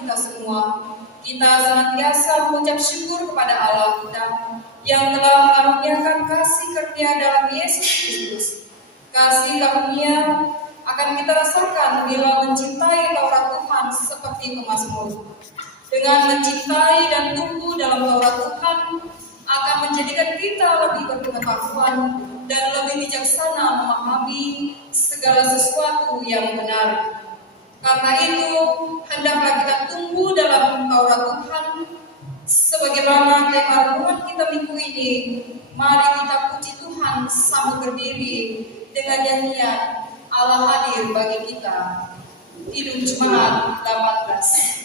kita semua, kita senantiasa mengucap syukur kepada Allah kita yang telah mengaruniakan kasih karunia dalam Yesus Kristus. Kasih karunia akan kita rasakan bila mencintai Taurat Tuhan seperti pemazmur. Dengan mencintai dan tumbuh dalam Taurat Tuhan akan menjadikan kita lebih berpengetahuan dan lebih bijaksana memahami segala sesuatu yang benar. Karena itu, hendaklah kita tumbuh dalam Taurat Tuhan. Sebagaimana tema renungan kita minggu ini, mari kita puji Tuhan sambil berdiri dengan nyanyian Allah hadir bagi kita. Kidung Jemaat 18.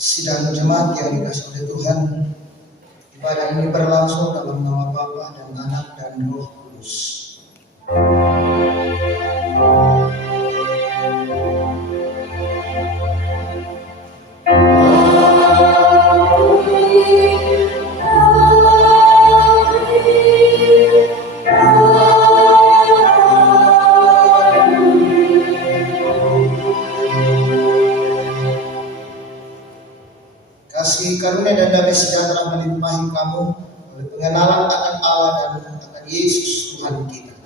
Sidang jemaat yang dikasihi oleh Tuhan, ibadah ini berlangsung dalam nama Bapa dan Anak dan Roh Kudus. Kasih karunia dan damai sejahtera melimpahi kamu oleh pengenalan akan Allah dan akan Yesus Tuhan kita.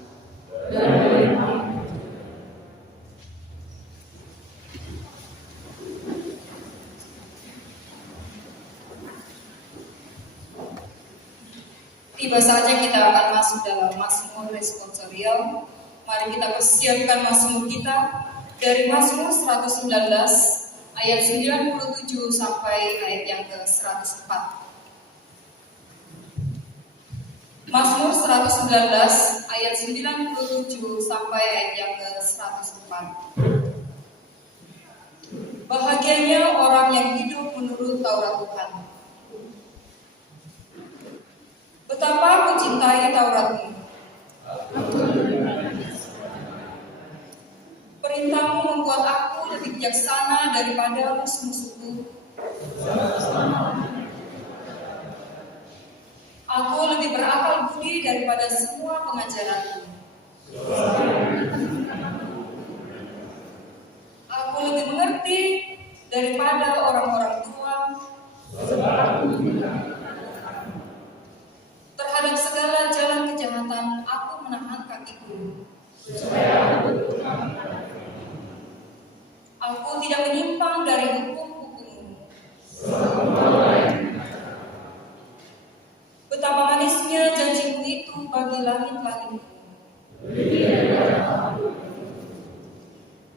Tiba saja kita akan masuk dalam Mazmur responsorial. Mari kita persiapkan Mazmur kita dari Mazmur 119 ayat 97 sampai ayat yang ke-104. Mazmur 119 ayat 97 sampai ayat yang ke-104. Bahagianya orang yang hidup menurut Taurat Tuhan. Betapa aku cintai Taurat-Mu. Perintah-Mu membuat aku lebih bijaksana daripada musuh-musuhku. Aku lebih berakal budi daripada semua pengajaran-Mu. Aku lebih mengerti daripada orang-orang tua. Terhadap segala jalan kejahatan, aku menahan kakiku. Aku tidak menyimpang dari hukum-hukum-Mu. Betapa manisnya janji-Mu itu bagi langit-langit-Mu.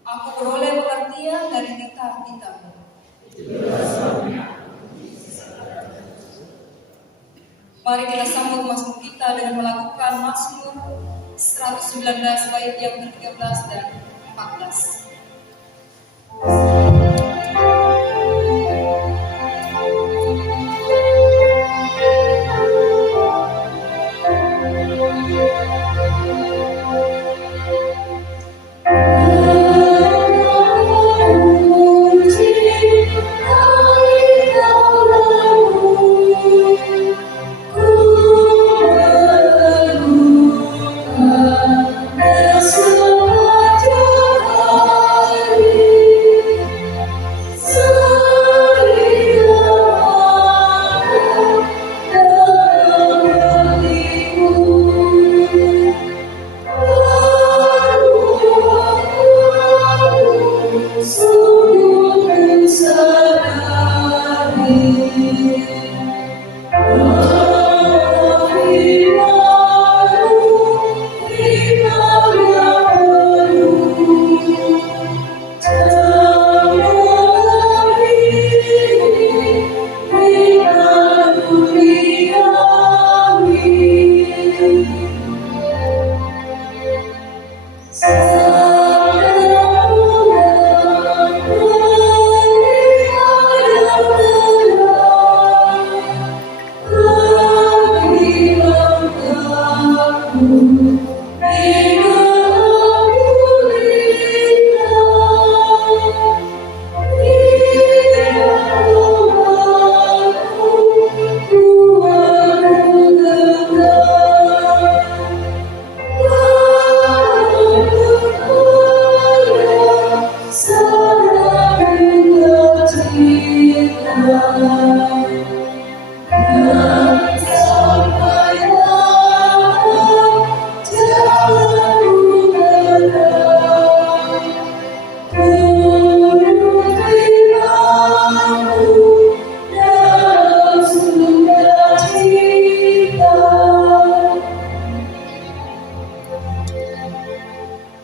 Aku beroleh pengertian dari titah-titah-Mu. Mari kita sambut Mazmur kita dengan melakukan Mazmur 119 bait yang ke-13 dan 14.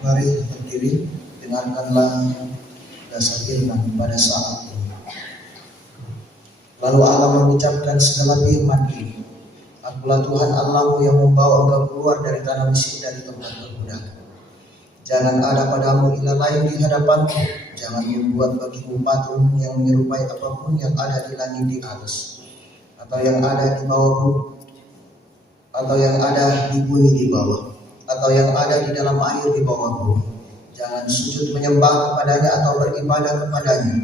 Mari berdiri, dengarkanlah dasar firman pada saat ini. Lalu Allah mengucapkan segala firman ini. Akulah Tuhan Allahmu yang membawa engkau keluar dari tanah Mesir, dari tempat perbudakan. Jangan ada padamu ilah lain di hadapanku. Jangan membuat bagimu patung yang menyerupai apapun yang ada di langit di atas, atau yang ada di bawah bumi, atau yang ada di bumi di bawah, atau yang ada di dalam air di bawah bumi. Jangan sujud menyembah kepadanya atau beribadah kepadanya.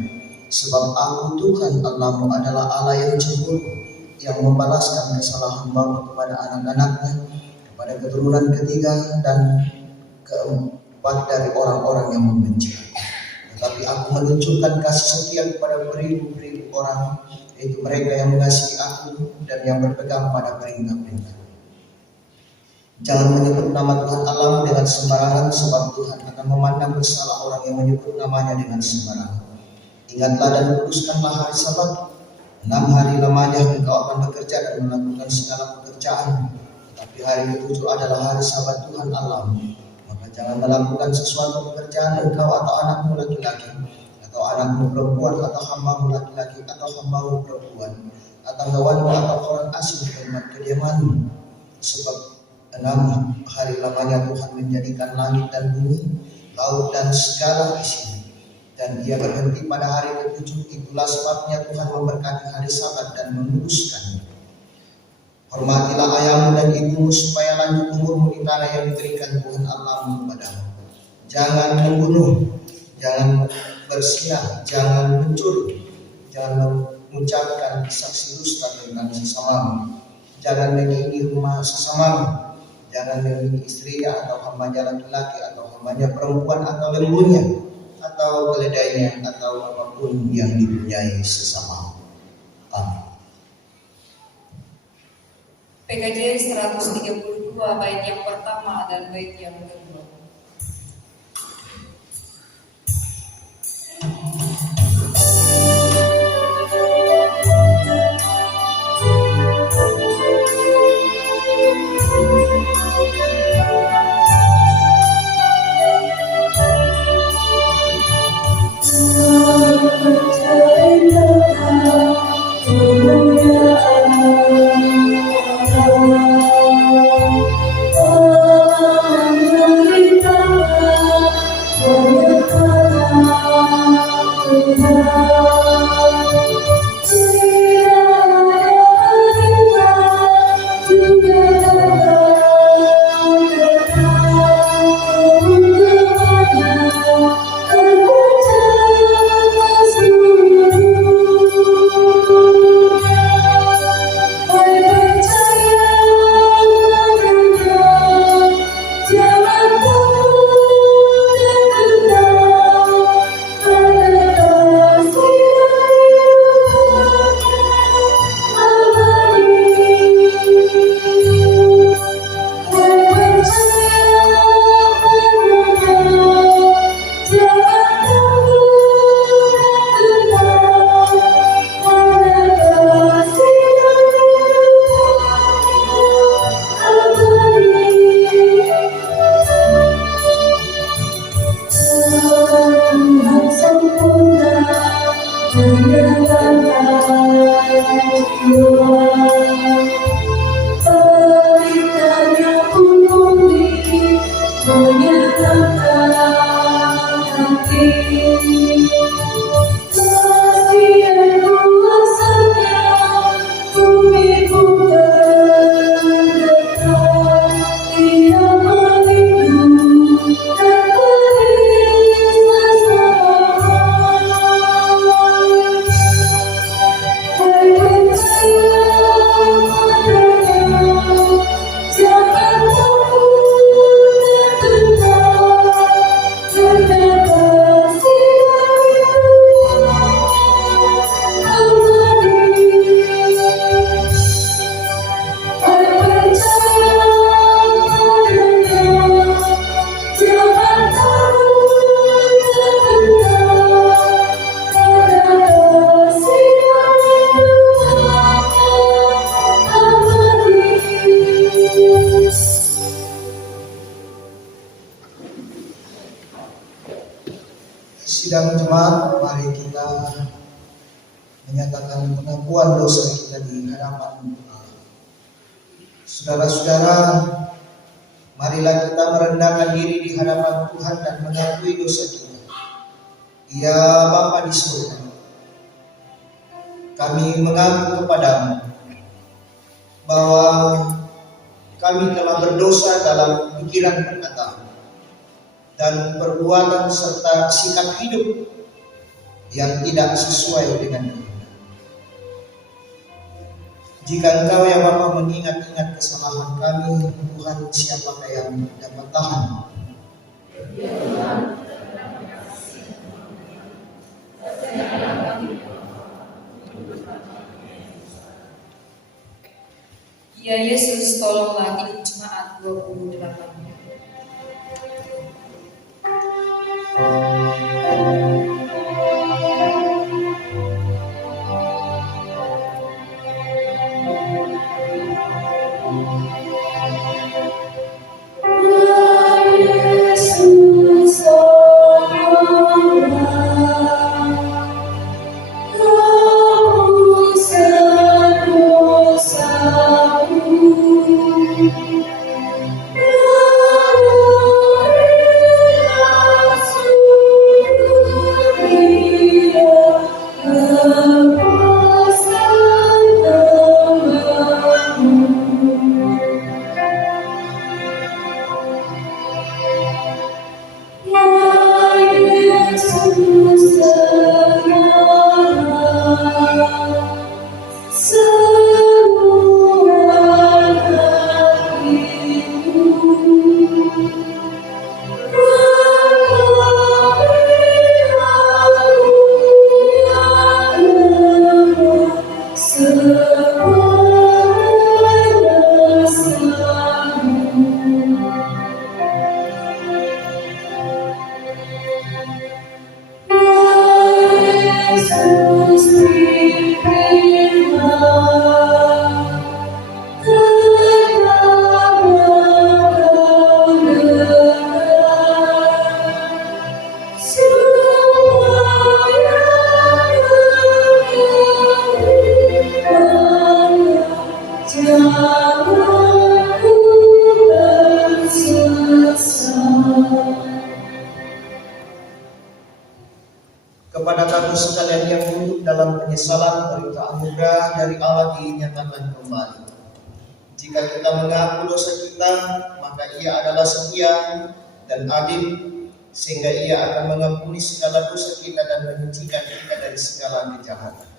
Sebab aku Tuhan Allahmu adalah Allah yang cemburu, yang membalaskan kesalahan bapa kepada anak-anaknya, kepada keturunan ketiga dan keempat dari orang-orang yang membenci. Tetapi aku menunjukkan kasih setia kepada beribu-ribu orang, yaitu mereka yang mengasihi aku dan yang berpegang pada perintah-perintah. Jangan menyebut nama Tuhan Allahmu dengan sembarangan, sebab Tuhan akan memandang bersalah orang yang menyebut namanya dengan sembarangan. Ingatlah dan kuduskanlah hari Sabat. 6 hari lamanya engkau akan bekerja dan melakukan segala pekerjaan, tetapi hari ke-7 adalah hari Sabat Tuhan Allahmu. Maka jangan melakukan sesuatu pekerjaan engkau atau anakmu laki-laki, atau anakmu perempuan, atau hambamu laki-laki, atau hambamu perempuan, atau hewanmu atau orang asing di tempat kediamanmu. Sebab 6 hari lamanya Tuhan menjadikan langit dan bumi, laut dan segala isinya, dan Ia berhenti pada hari ke-7. Itulah sebabnya Tuhan memberkati hari Sabat dan menguduskannya. Hormatilah ayahmu dan ibumu, supaya lanjut umurmu di tanah yang diberikan Tuhan Allahmu kepadamu. Jangan membunuh, jangan berzinah, jangan mencuri, jangan mengucapkan saksi dusta tentang sesamamu, jangan menghina rumah sesamamu, jangan menghina istrinya atau hambanya laki-laki atau hambanya perempuan atau lembunya atau keledainya atau apapun yang dipunyai sesama. Amin. PKJ 132 bait yang pertama dan bait yang kedua. Oh Sidang jemaat, mari kita menyatakan pengakuan dosa kita di hadapan Allah. Saudara-saudara, marilah kita merendahkan diri di hadapan Tuhan dan mengakui dosa kita. Ya Bapa di surga, kami mengaku kepadamu bahwa kami telah berdosa dalam pikiran, perkataan, dan perbuatan serta sikap hidup yang tidak sesuai dengan kehendak. Jika Engkau ya Bapa mengingat-ingat kesalahan kami, Tuhan, siapakah yang dapat tahan? Ya Yesus, tolonglah hidup jemaat 28. Kepada kamu sekalian yang duduk dalam penyesalan, berita anugerah dari Allah dinyatakan kembali. Jika kita mengaku dosa kita, maka Ia adalah setia dan adil, sehingga Ia akan mengampuni segala dosa kita dan menyucikan kita dari segala kejahatan.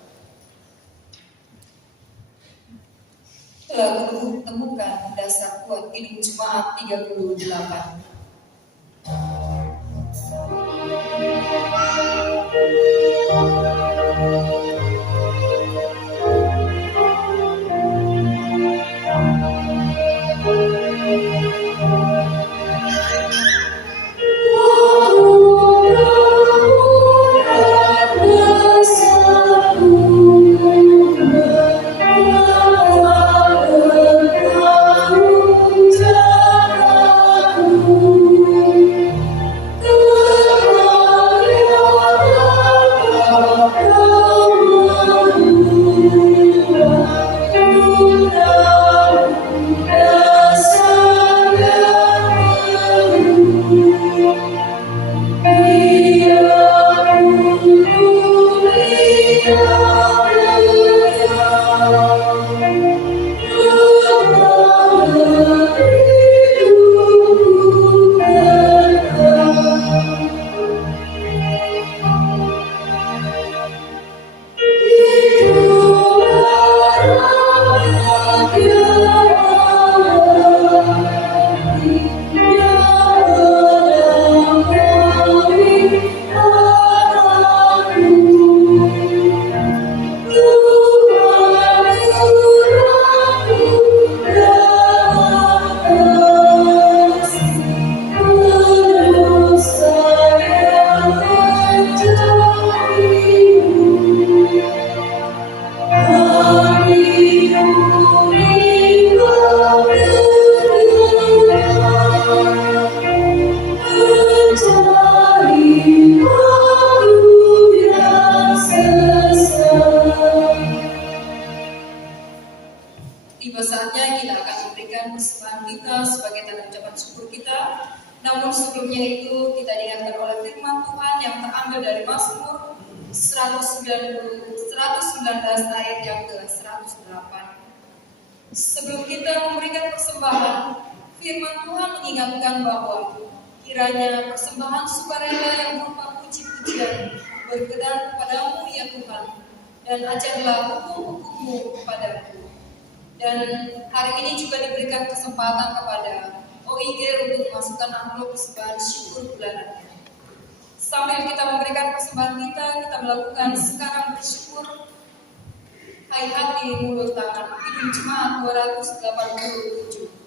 Telah kutemukan dasar kuat hidup jemaat 38. Aku Namun sebelumnya itu kita diingatkan oleh firman Tuhan yang terambil dari Mazmur 119 ayat yang ke-108. Sebelum kita memberikan persembahan, firman Tuhan mengingatkan bahwa kiranya persembahan sukarela yang berupa puji-pujian berkenan kepadamu ya Tuhan, dan ajarlah hukum-hukum-Mu kepadaku. Dan hari ini juga diberikan kesempatan kepada OIG untuk memasukkan amplop persembahan syukur bulanannya. Sambil kita memberikan persembahan kita melakukan sekarang bersyukur. Hai hati, mulut, tangan, Kidung Jemaat 287.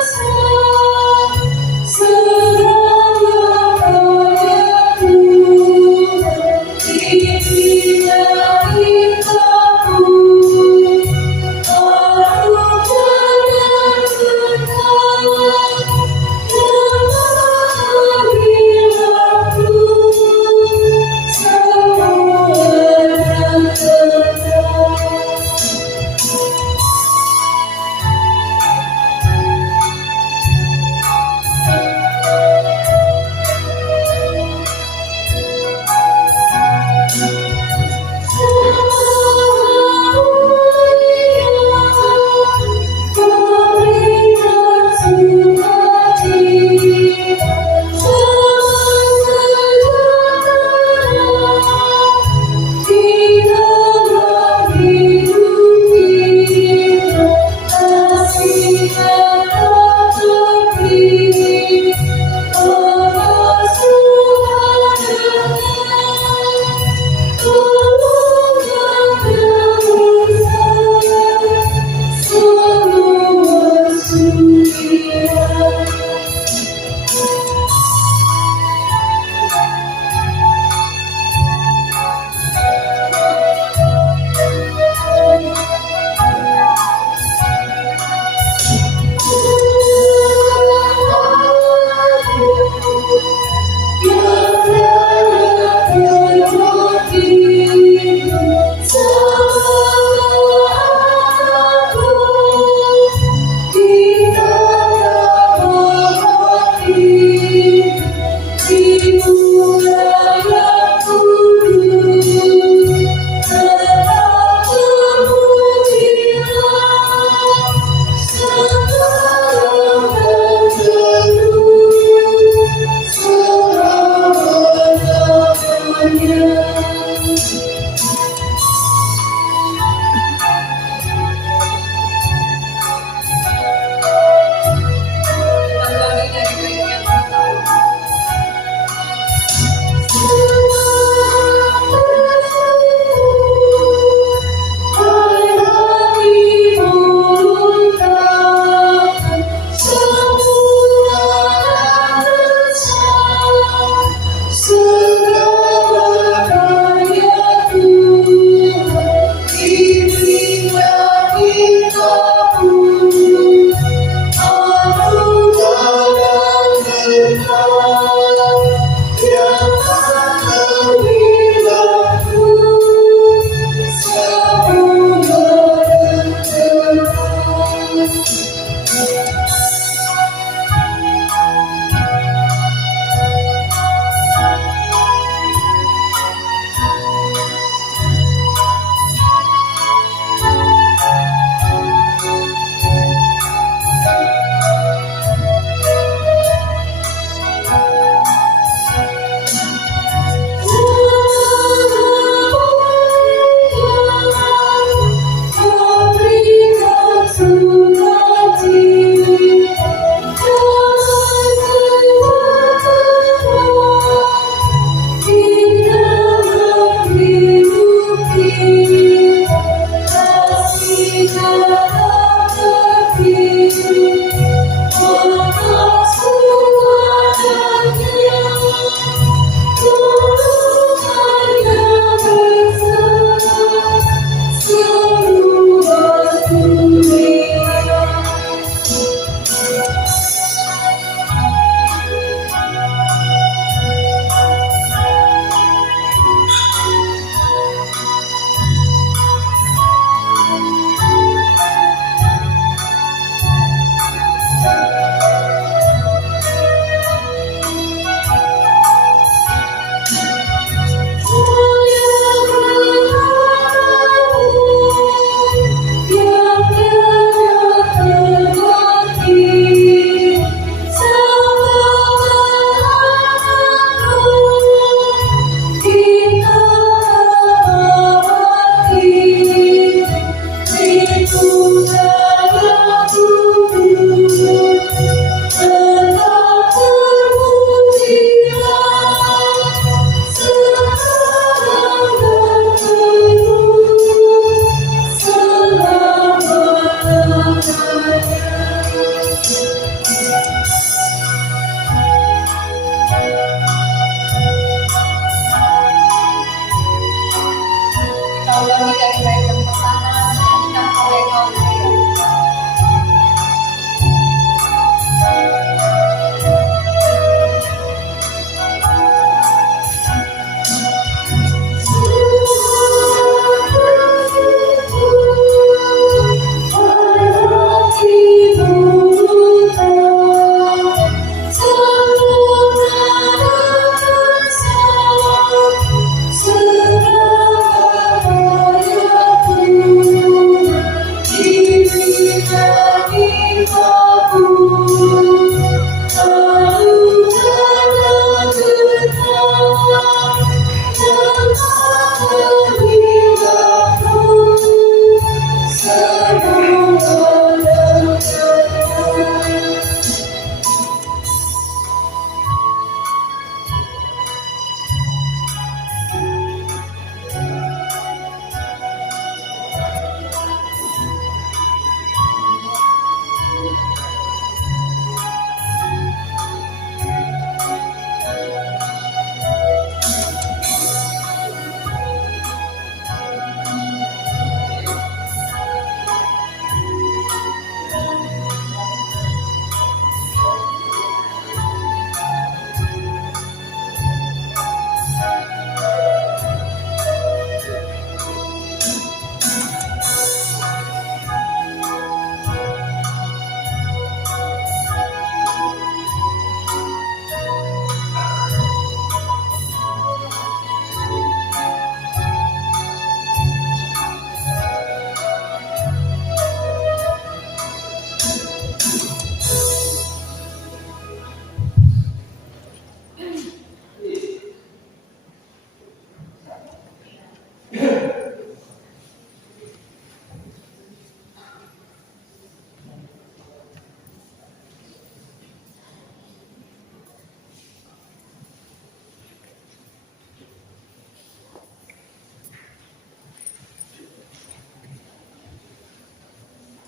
Semua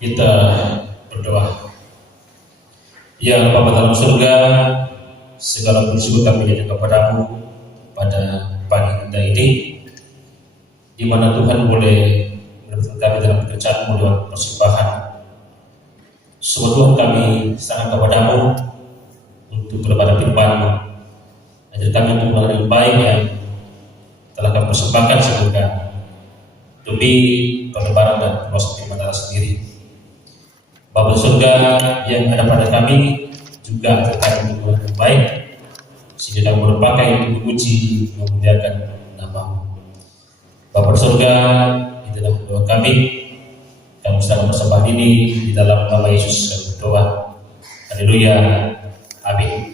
Kita berdoa. Ya Bapa dalam surga, segala puji syukur kami hanya kepadamu pada pagi kita ini, di mana Tuhan boleh menuntun kami dalam pekerjaanmu lewat persembahan. Semua Tuhan kami sangat kepadamu untuk kepada firman-Mu. Ajar kami untuk melakukan yang baik yang telah kami persembahkan semoga demi pelebaran dan proses firman Allah sendiri. Bapa surga yang ada pada kami juga ajar kami untuk yang baik sehingga kami boleh pakai untuk memuji memuliakan nama-Mu. Bapa surga, itulah doa kami. Kami sedang persembahan ini di dalam nama Yesus kami berdoa. Haleluya. Amin.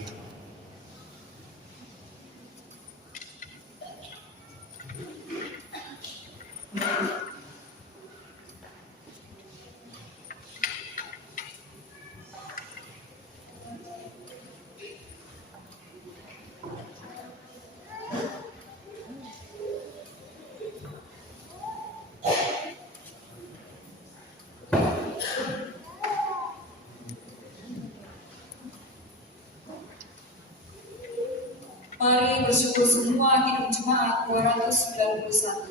Mari bersyukur semua hidup jemaat 291.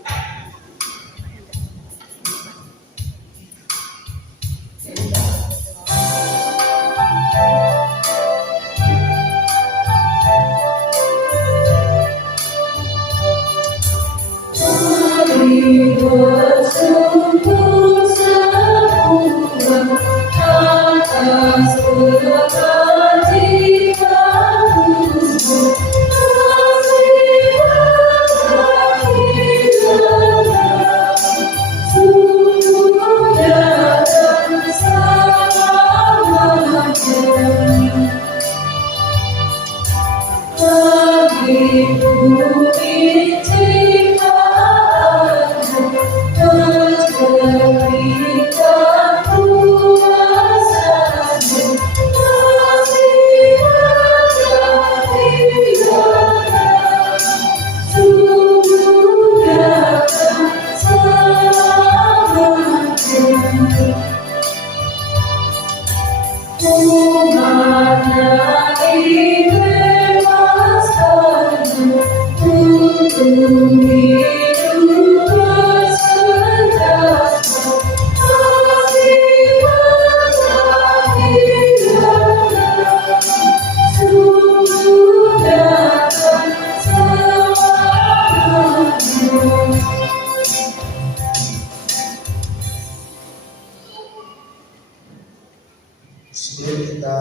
Sebelum kita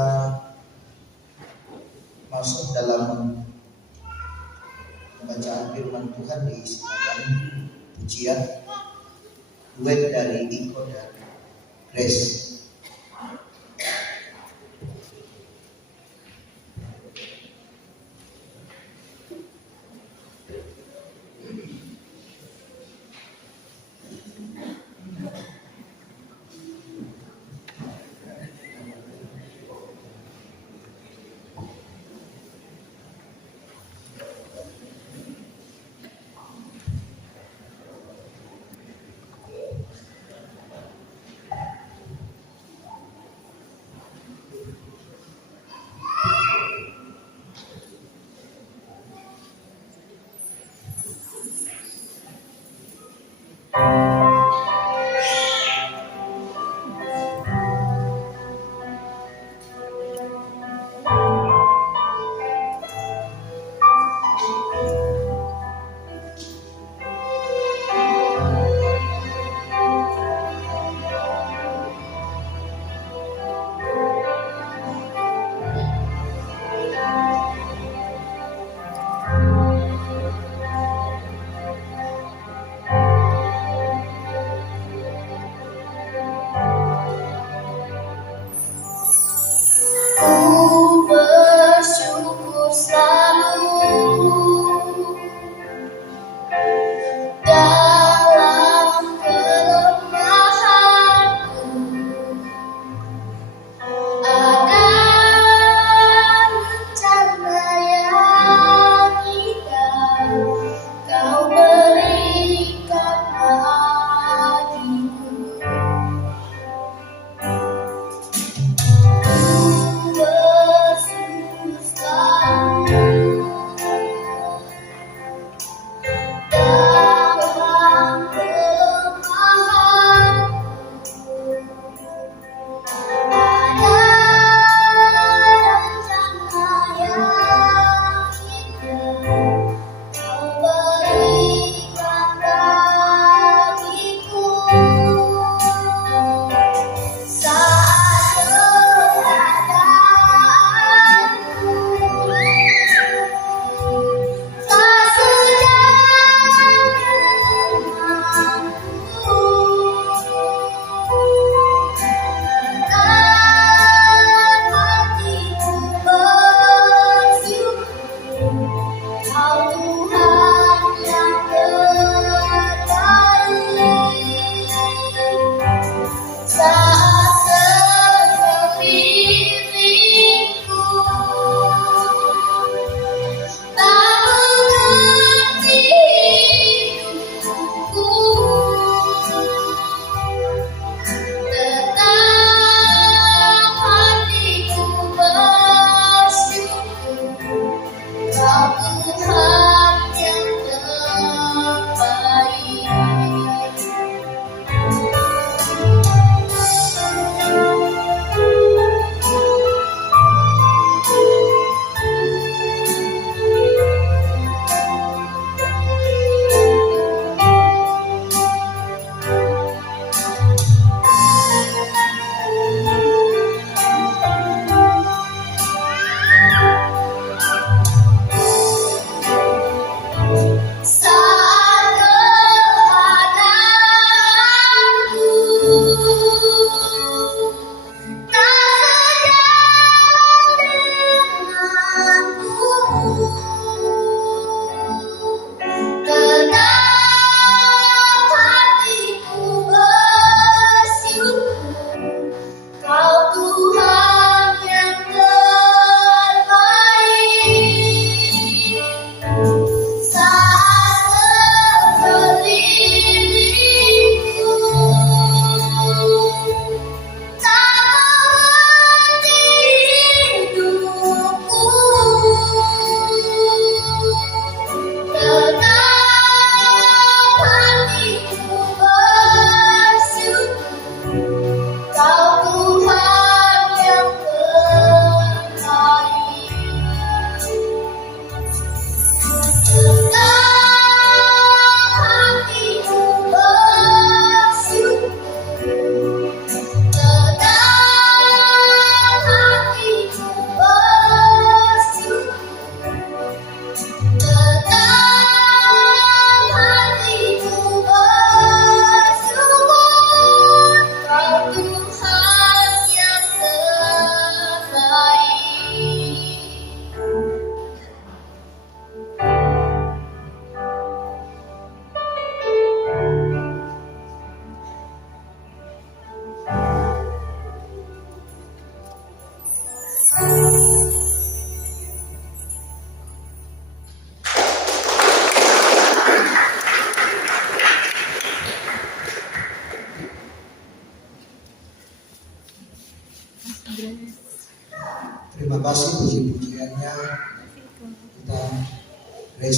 masuk dalam pembacaan firman Tuhan di sebagian pujian duet dari Iko dan Grace.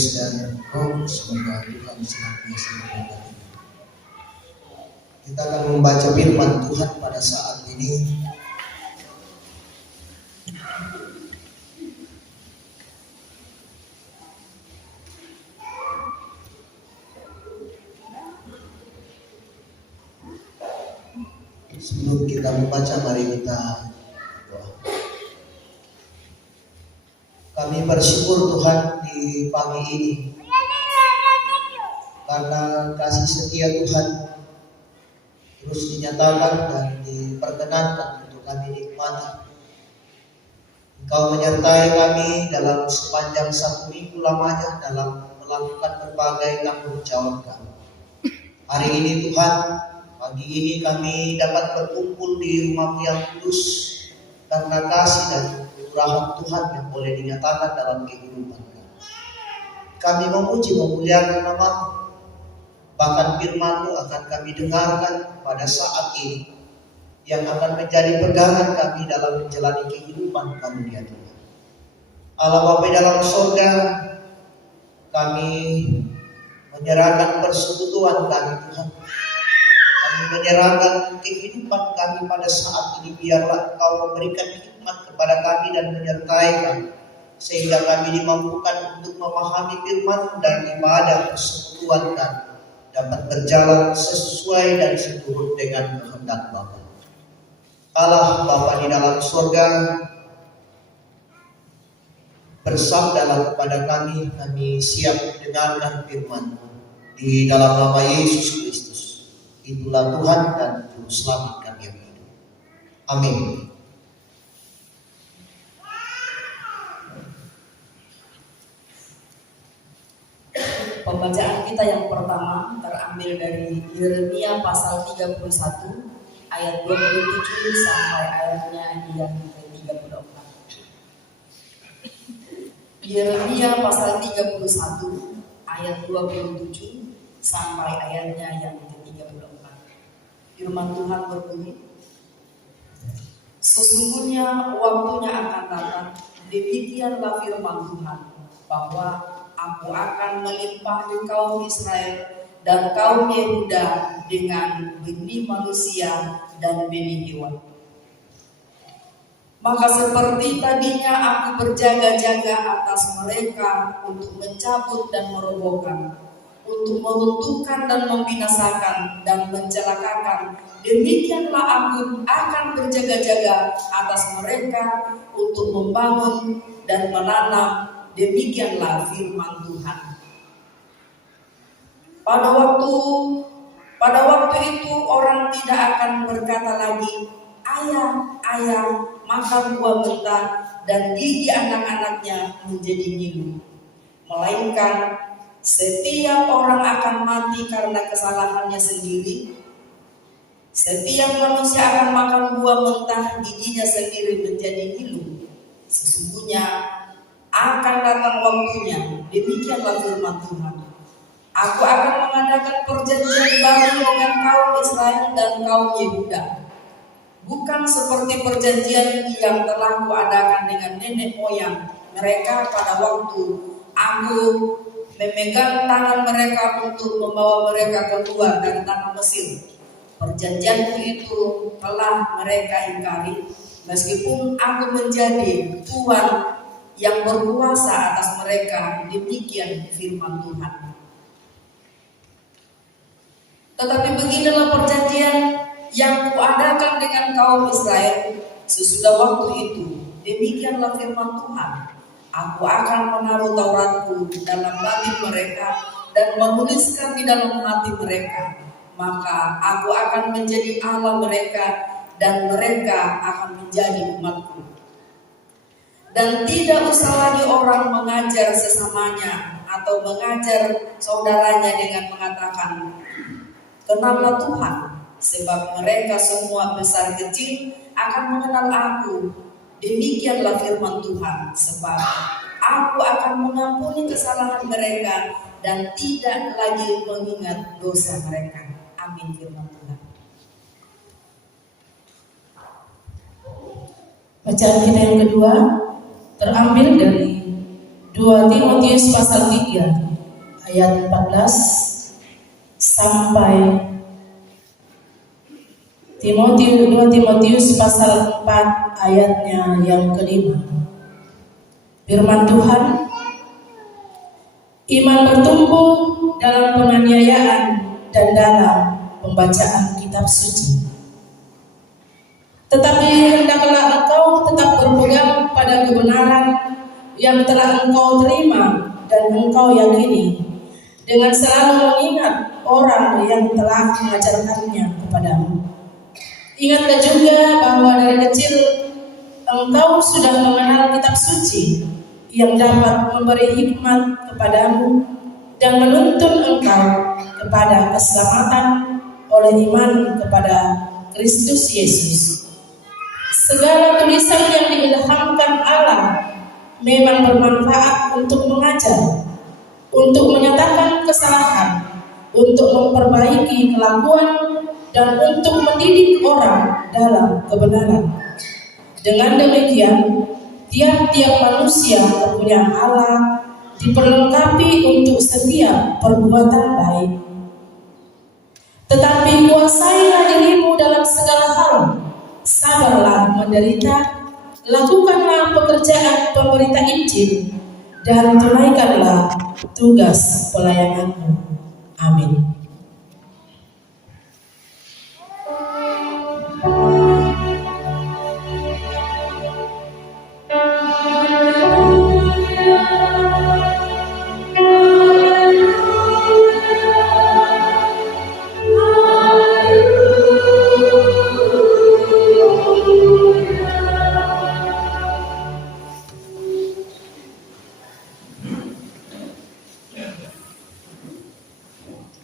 Yesus dan Roh. Semoga Tuhan senantiasa memberkati. Kita akan membaca firman Tuhan pada saat ini. Sebelum kita membaca, mari kita berdoa. Kami bersyukur Tuhan di pagi ini karena kasih setia Tuhan terus dinyatakan dan diperkenankan untuk kami nikmati. Engkau menyertai kami dalam sepanjang 1 minggu lamanya dalam melakukan berbagai tanggung jawab kami. Hari ini Tuhan, pagi ini kami dapat berkumpul di rumah yang kudus karena kasih dan kemurahan Tuhan yang boleh dinyatakan dalam kehidupan kami. Kami memuji memuliakan nama-Mu, bahkan firman-Mu akan kami dengarkan pada saat ini yang akan menjadi pegangan kami dalam menjalani kehidupan kami ya Tuhan. Allah Bapa dalam surga, kami menyerahkan persekutuan kami Tuhan. Kami menyerahkan kehidupan kami pada saat ini, biarlah Engkau memberikan hikmat kepada kami dan menyertai kami, sehingga kami dimampukan untuk memahami firman dan ibadah persekutuan kami dapat berjalan sesuai dan seturut dengan kehendak Bapa. Allah Bapa di dalam surga, bersabdalah kepada kami, kami siap mendengarkan firman di dalam nama Yesus Kristus. Itulah Tuhan dan Juru Selamat kami yang hidup. Amin. Pembacaan kita yang pertama terambil dari Yeremia pasal 31 ayat 27 sampai ayatnya yang ke-34. Yeremia pasal 31 ayat 27 sampai ayatnya yang ke-34. Firman Tuhan berbunyi, sesungguhnya waktunya akan datang, demikianlah firman Tuhan, bahwa Aku akan melimpahkan kaum Israel dan kaum Yehuda dengan benih manusia dan benih hewan. Maka seperti tadinya aku berjaga-jaga atas mereka untuk mencabut dan merobohkan, untuk meruntuhkan dan membinasakan dan mencelakakan, demikianlah aku akan berjaga-jaga atas mereka untuk membangun dan menanam. Demikianlah firman Tuhan. Pada waktu itu orang tidak akan berkata lagi, ayah, ayah, makan buah mentah dan gigi anak-anaknya menjadi ngilu. Melainkan setiap orang akan mati karena kesalahannya sendiri. Setiap manusia akan makan buah mentah, giginya sendiri menjadi ngilu. Sesungguhnya akan datang waktunya, demikianlah firman Tuhan. Aku akan mengadakan perjanjian baru dengan kaum Israel dan kaum Yehuda, bukan seperti perjanjian yang telah kuadakan dengan nenek moyang mereka pada waktu aku memegang tangan mereka untuk membawa mereka keluar dari tanah Mesir. Perjanjianku itu telah mereka ingkari, meskipun aku menjadi Tuhan yang berkuasa atas mereka. Demikian firman Tuhan. Tetapi beginilah perjanjian yang kuadakan dengan kaum Israel sesudah waktu itu. Demikianlah firman Tuhan. Aku akan menaruh Tauratku dalam batin mereka dan menuliskan di dalam hati mereka. Maka aku akan menjadi Allah mereka dan mereka akan menjadi umatku. Dan tidak usah lagi orang mengajar sesamanya atau mengajar saudaranya dengan mengatakan, kenallah Tuhan, sebab mereka semua besar kecil akan mengenal aku. Demikianlah firman Tuhan, sebab aku akan mengampuni kesalahan mereka dan tidak lagi mengingat dosa mereka. Amin firman Tuhan. Bacaan kita yang kedua terambil dari 2 Timotius pasal 3 ayat 14 sampai 2 Timotius pasal 4 ayatnya yang kelima. Firman Tuhan, iman bertumbuh dalam penganiayaan dan dalam pembacaan kitab suci. Tetapi hendaklah engkau tetap berpegang pada kebenaran yang telah engkau terima dan engkau yakini, dengan selalu mengingat orang yang telah mengajarkannya kepadamu. Ingatlah juga bahwa dari kecil engkau sudah mengenal kitab suci yang dapat memberi hikmat kepadamu dan menuntun engkau kepada keselamatan oleh iman kepada Kristus Yesus. Segala tulisan yang diilhamkan Allah memang bermanfaat untuk mengajar, untuk menyatakan kesalahan, untuk memperbaiki kelakuan, dan untuk mendidik orang dalam kebenaran. Dengan demikian, tiap-tiap manusia kepunyaan Allah diperlengkapi untuk setiap perbuatan baik. Tetapi kuasailah dirimu dalam segala hal, sabarlah menderita, lakukanlah pekerjaan pemberita Injil, dan tunaikanlah tugas pelayananmu. Amin.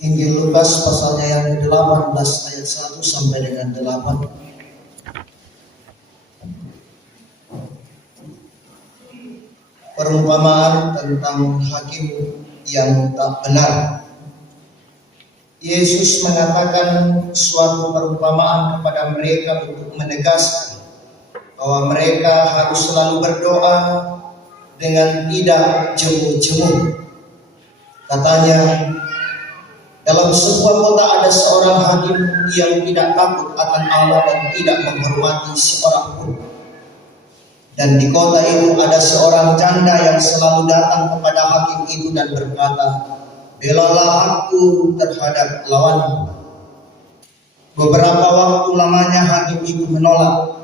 Injil Lukas pasalnya yang ke-18 ayat 1 sampai dengan 8. Perumpamaan tentang hakim yang tak benar. Yesus mengatakan suatu perumpamaan kepada mereka untuk menegaskan bahwa mereka harus selalu berdoa dengan tidak jemu-jemu. Katanya, dalam sebuah kota ada seorang hakim yang tidak takut akan Allah dan tidak menghormati seorang pun. Dan di kota itu ada seorang janda yang selalu datang kepada hakim itu dan berkata, "Belalah aku terhadap lawanku." Beberapa waktu lamanya hakim itu menolak.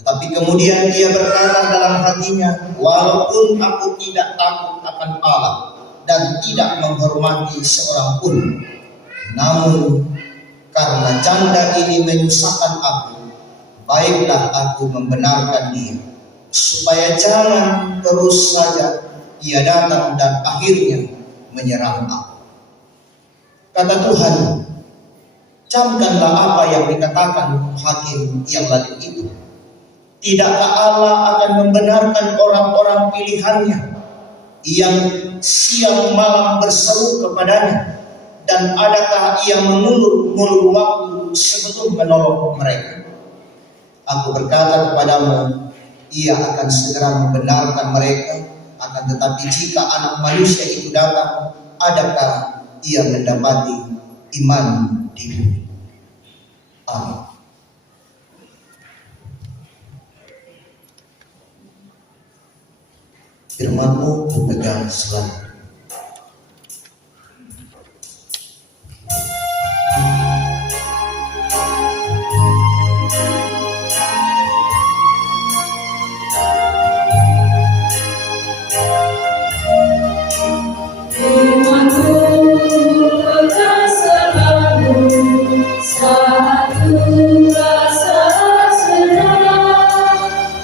Tetapi kemudian dia berkata dalam hatinya, "Walaupun aku tidak takut akan Allah dan tidak menghormati seorang pun, namun karena janda ini menyusahkan aku, baiklah aku membenarkan dia, supaya jangan terus saja ia datang dan akhirnya menyerang aku." Kata Tuhan, camkanlah apa yang dikatakan hakim yang lain itu. Tidakkah Allah akan membenarkan orang-orang pilihannya yang siang malam berseru kepadanya, dan adakah ia mengulur waktu sebelum menolong mereka? Aku berkata kepadamu, ia akan segera membenarkan mereka. Akan tetapi jika Anak Manusia itu datang, adakah ia mendapati iman di bumi? Amin. Firman-Mu kupegang selalu.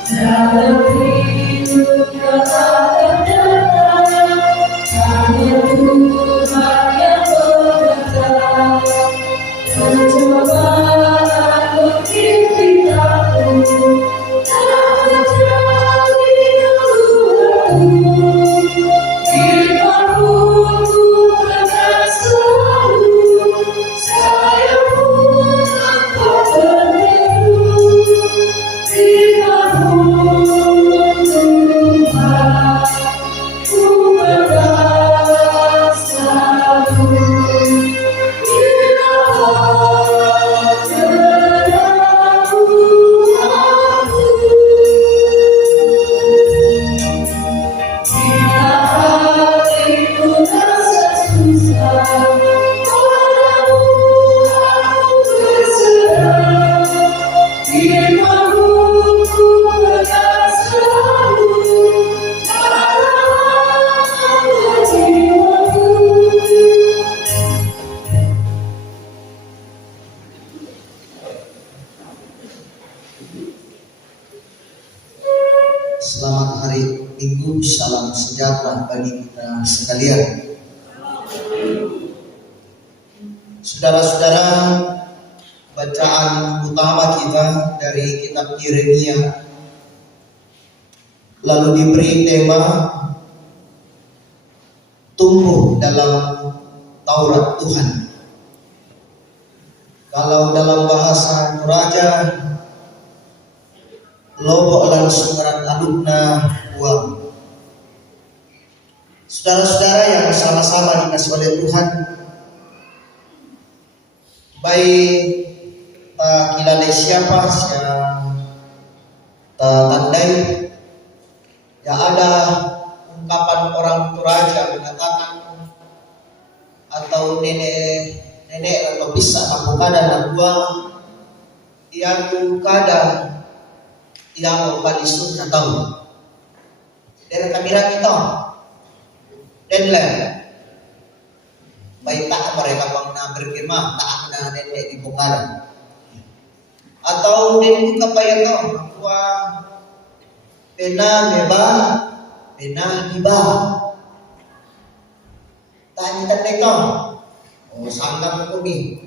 Dalam hidup kata sejahtera bagi kita sekalian. Saudara-saudara, bacaan utama kita dari kitab Yeremia lalu diberi tema tumbuh dalam Taurat Tuhan. Kalau dalam bahasa Toraja, lobo lan sungaran alumna buang. Saudara-saudara yang sama-sama dikasih oleh Tuhan, baik kilale siapa yang tandai, ya ada ungkapan orang Toraja mengatakan atau nenek atau bisa aku kada nak buang, yang kada yang palisun na tahu dari kamera kita dan lain baik tak mereka pernah berkemah tak ada nenek di Bungala atau nenek kapaya to bahwa pena meba pena diba tanya teka oh sanggap ko ni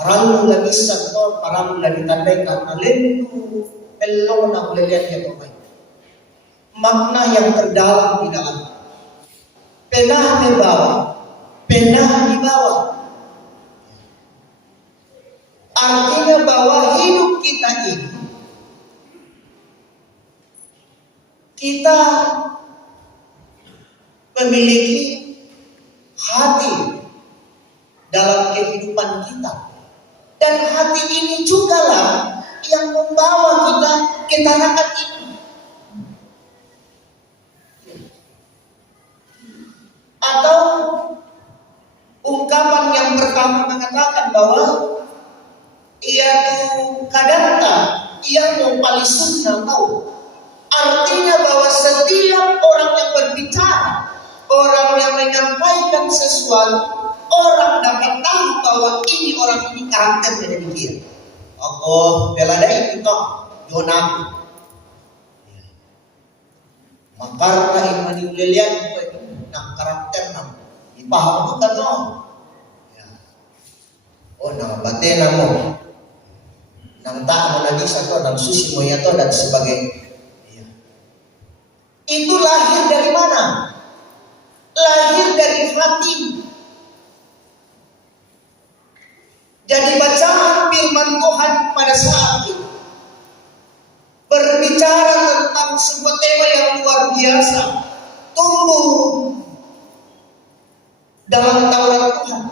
Paramu lagi sakto, paramu lagi tandai karena lendu pelong na ulelian ya Tuhan. Makna yang terdalam di dalam. Pena dibawa, pena dibawa. Artinya bahwa hidup kita ini kita memiliki hati dalam kehidupan kita. Dan hati ini juga lah yang membawa kita ke tanah ini. Atau ungkapan yang pertama mengatakan bahwa ia tu kadanta, ia mau palisun tahu. Artinya bahwa setiap orang yang berbicara, orang yang menyampaikan sesuatu, orang dapat tahu bahwa ini orang ini karakternya demikian. Oh, beladai itu Yonaku. Makarna imani ulelian nak karakter nam. Ipaham bukan no? Oh, nama batena mo. Nang tak mo lagi satu, nang susi mo yato dan sebagainya. Itu lahir dari mana? Lahir dari hati. Jadi bacaan firman Tuhan pada saat itu berbicara tentang sebuah tema yang luar biasa, tumbuh dalam Taurat Tuhan.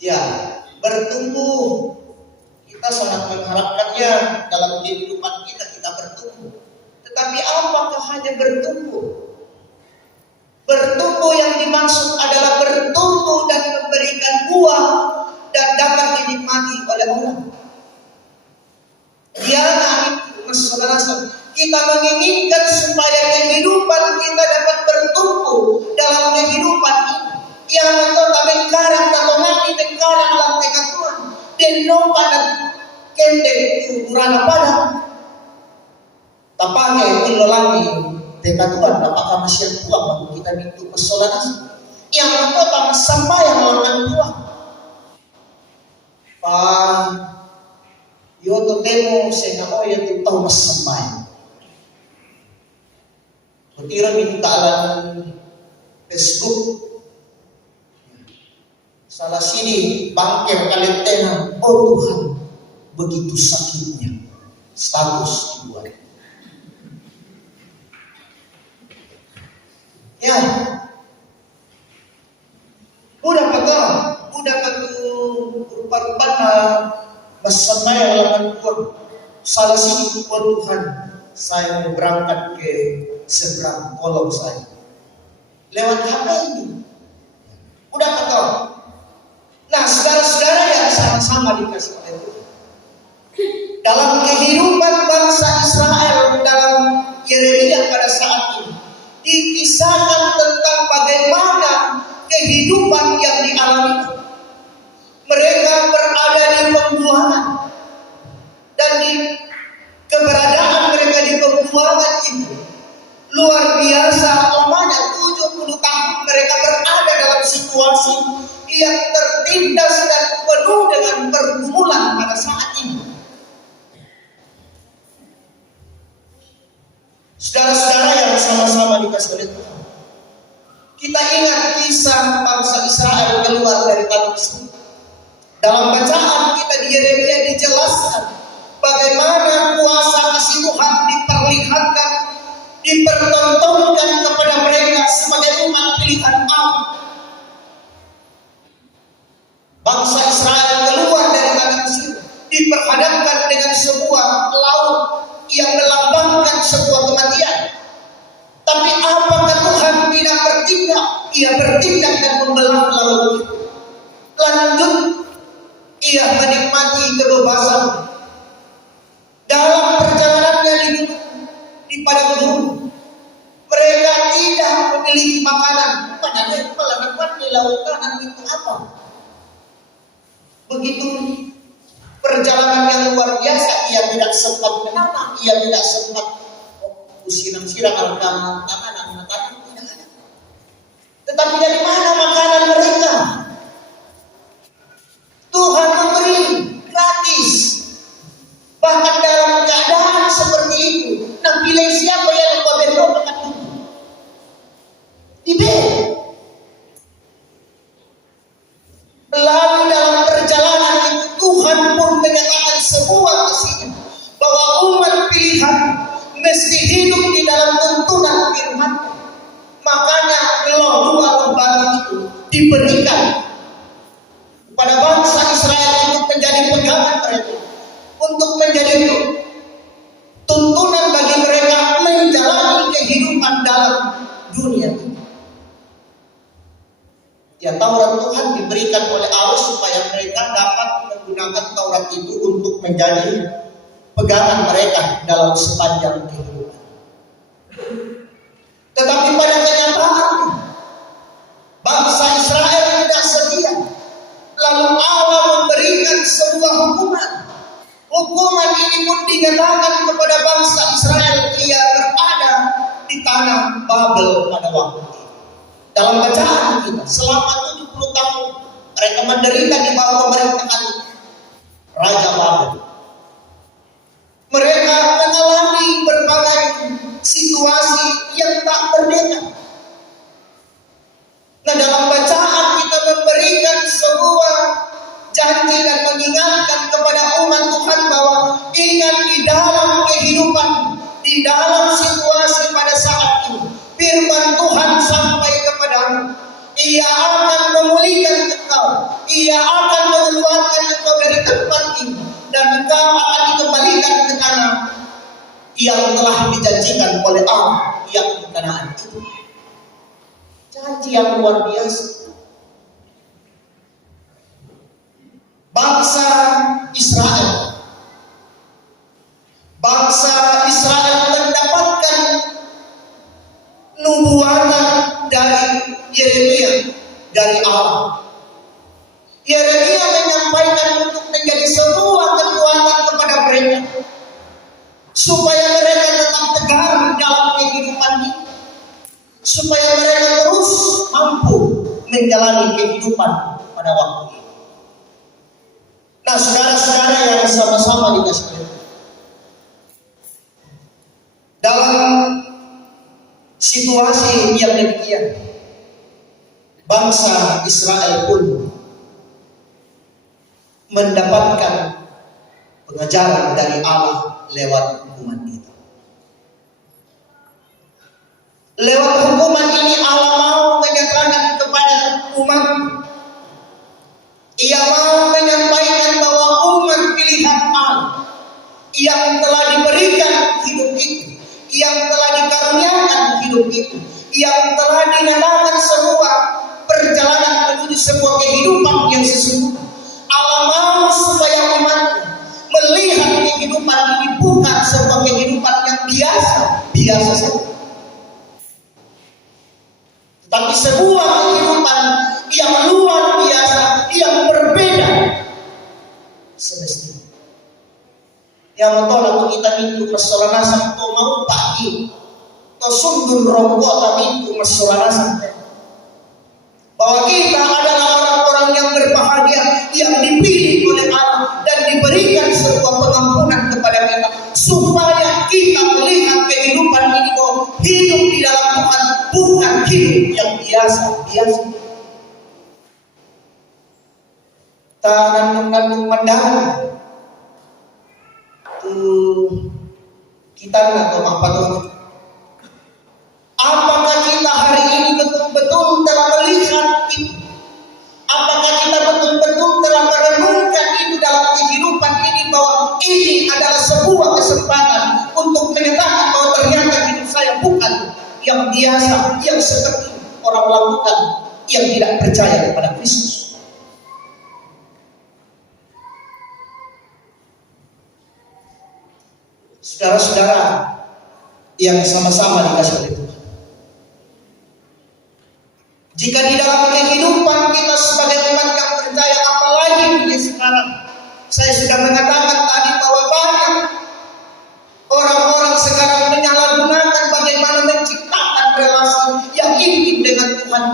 Ya, bertumbuh. Kita sangat mengharapkannya dalam kehidupan kita bertumbuh. Tetapi apakah hanya bertumbuh? Bertumbuh yang dimaksud adalah bertumbuh dan memberikan buah dan dapat dinikmati oleh orang. Saudara, kita menginginkan supaya kehidupan kita dapat bertumbuh dalam kehidupan ini. Yang kami karang atau nanti karang lantai Tuhan dan pada kende itu urana pada tapanya itu lelaki dekat Tuhan, apakah masih Tuhan bagi kita minta persoalan yang pertama sampai yang melawan Tuhan. Pak, yo to temo saya nak yang tu tahu mas sampai. Kutira minta alam Facebook, salah sini bangkir kalentena, oh Tuhan begitu sakitnya status dibuat. Ya, udah rupa-rupanya bersama yang Tuhan. Salah sini Tuhan, saya mau berangkat ke seberang kolom saya. Lewat HP ini, udah betul. Nah, saudara-saudara yang sama-sama dikasih oleh Tuhan. Dalam kehidupan bangsa Israel dalam Yeremia pada saat ini, dikisahkan tentang bagaimana kehidupan yang dialami. Mereka berada di pembuangan dan di keberadaan Luar biasa lamanya 70 tahun mereka berada dalam situasi yang tertindas dan penuh dengan pergumulan pada saat ini. Saudara-saudara yang sama-sama dikasih oleh Tuhan, kita ingat kisah bangsa Israel keluar dari tanah Mesir. Dalam bacaan kita di Yeremia dijelaskan bagaimana kuasa kasih Tuhan diperlihatkan, dipertontonkan kepada mereka sebagai umat pilihan Allah. Bangsa Israel keluar dari tanah Mesir diperhadapkan dengan sebuah laut yang melambangkan sebuah kematian. Tapi apakah Tuhan tidak bertindak? Ia bertindak dan membelah laut itu. Lanjut, ia menikmati kebebasan dalam perjalanannya di padang gurun. Mereka tidak memiliki makanan. Padahal melakukan di laut kanan itu apa? Begitu perjalanan yang luar biasa, ia tidak sempat menanam, ia tidak sempat siram-siram tangan, tidak ada. Tetapi dari mana makanan mereka? Tuhan memberi gratis. Bahkan dalam keadaan seperti itu, nah pilih siapa yang berdoa dengan Tuhan? Diberi. Lalu dalam perjalanan itu Tuhan pun menyatakan sebuah kasih bahwa umat pilihan mesti hidup di dalam tuntunan firman. Makanya dua batu itu diberikan kepada bangsa Israel untuk menjadi pegangan mereka, untuk menjadi tuntunan bagi mereka menjalani kehidupan dalam dunia ini. Ya, Taurat Tuhan diberikan oleh Allah supaya mereka dapat menggunakan Taurat itu untuk menjadi pegangan mereka dalam sepanjang kehidupan. Tetapi pada kenyataannya bangsa Israel tidak setia. Lalu Allah memberikan sebuah hukuman. Hukuman ini pun dinyatakan kepada bangsa Israel. Ia berada di tanah Babel pada waktu itu. Dalam bacaan kita, selama 70 tahun mereka menderita di bawah pemerintahan Raja Babel. Mereka mengalami berbagai situasi yang tak berdeka. Nah, dalam bacaan kita memberikan sebuah janji dan mengingatkan kepada umat Tuhan bahwa ingat di dalam kehidupan, di dalam situasi pada saat ini, firman Tuhan sampai kepadamu. Ia akan memulihkan engkau. Ia akan mengeluarkan engkau dari tempat ini. Dan engkau akan dikembalikan ke tanah yang telah dijanjikan oleh Allah, yang di Kanaan itu. Janji yang luar biasa. Bangsa Israel mendapatkan nubuatan dari Yeremia, dari Allah. Yeremia menyampaikan untuk menjadi sebuah kekuatan kepada mereka, supaya mereka tetap tegar dalam kehidupan ini, supaya mereka terus mampu menjalani kehidupan pada waktu ini. Nah, saudara-saudara yang sama-sama dikasih Tuhan, dalam situasi yang demikian, bangsa Israel pun mendapatkan pengajaran dari Allah lewat hukuman itu. Lewat hukuman ini Allah mau menyatakan kepada umat, ia mau menyampaikan bahwa umat pilihan Allah yang telah diberikan hidup itu, yang telah dikaruniakan hidup itu, yang telah dinyatakan sebuah perjalanan menuju sebuah kehidupan yang sesungguhnya. Allah mau supaya umat melihat kehidupan ini bukan sebuah kehidupan yang biasa saja, tetapi sebuah kehidupan yang luar biasa, yang berbeda semestinya. Yang betul aku kita itu persoalan asam to mau pagi Kosundun rokok tapi itu masyarakat. Bahwa kita adalah orang-orang yang berbahagia, yang dipilih oleh Allah dan diberikan sebuah pengampunan kepada kita, supaya kita melihat kehidupan ini bahwa hidup di dalam Tuhan bukan hidup yang biasa. Tangan mengandung mandangan kita atau apa tuh? Apakah kita hari ini betul-betul telah melihat itu? Apakah kita betul-betul telah merenungkan itu dalam kehidupan ini, bahwa ini adalah sebuah kesempatan untuk menyatakan bahwa ternyata hidup saya bukan yang biasa, yang seperti orang lakukan yang tidak percaya kepada Kristus. Saudara-saudara yang sama-sama dikasih oleh Tuhan, jika di dalam kehidupan kita sebagai umat yang percaya, apalagi di sekarang, saya sudah mengatakan tadi bahwa banyak orang-orang sekarang menyalahgunakan bagaimana menciptakan relasi yang intim dengan Tuhan.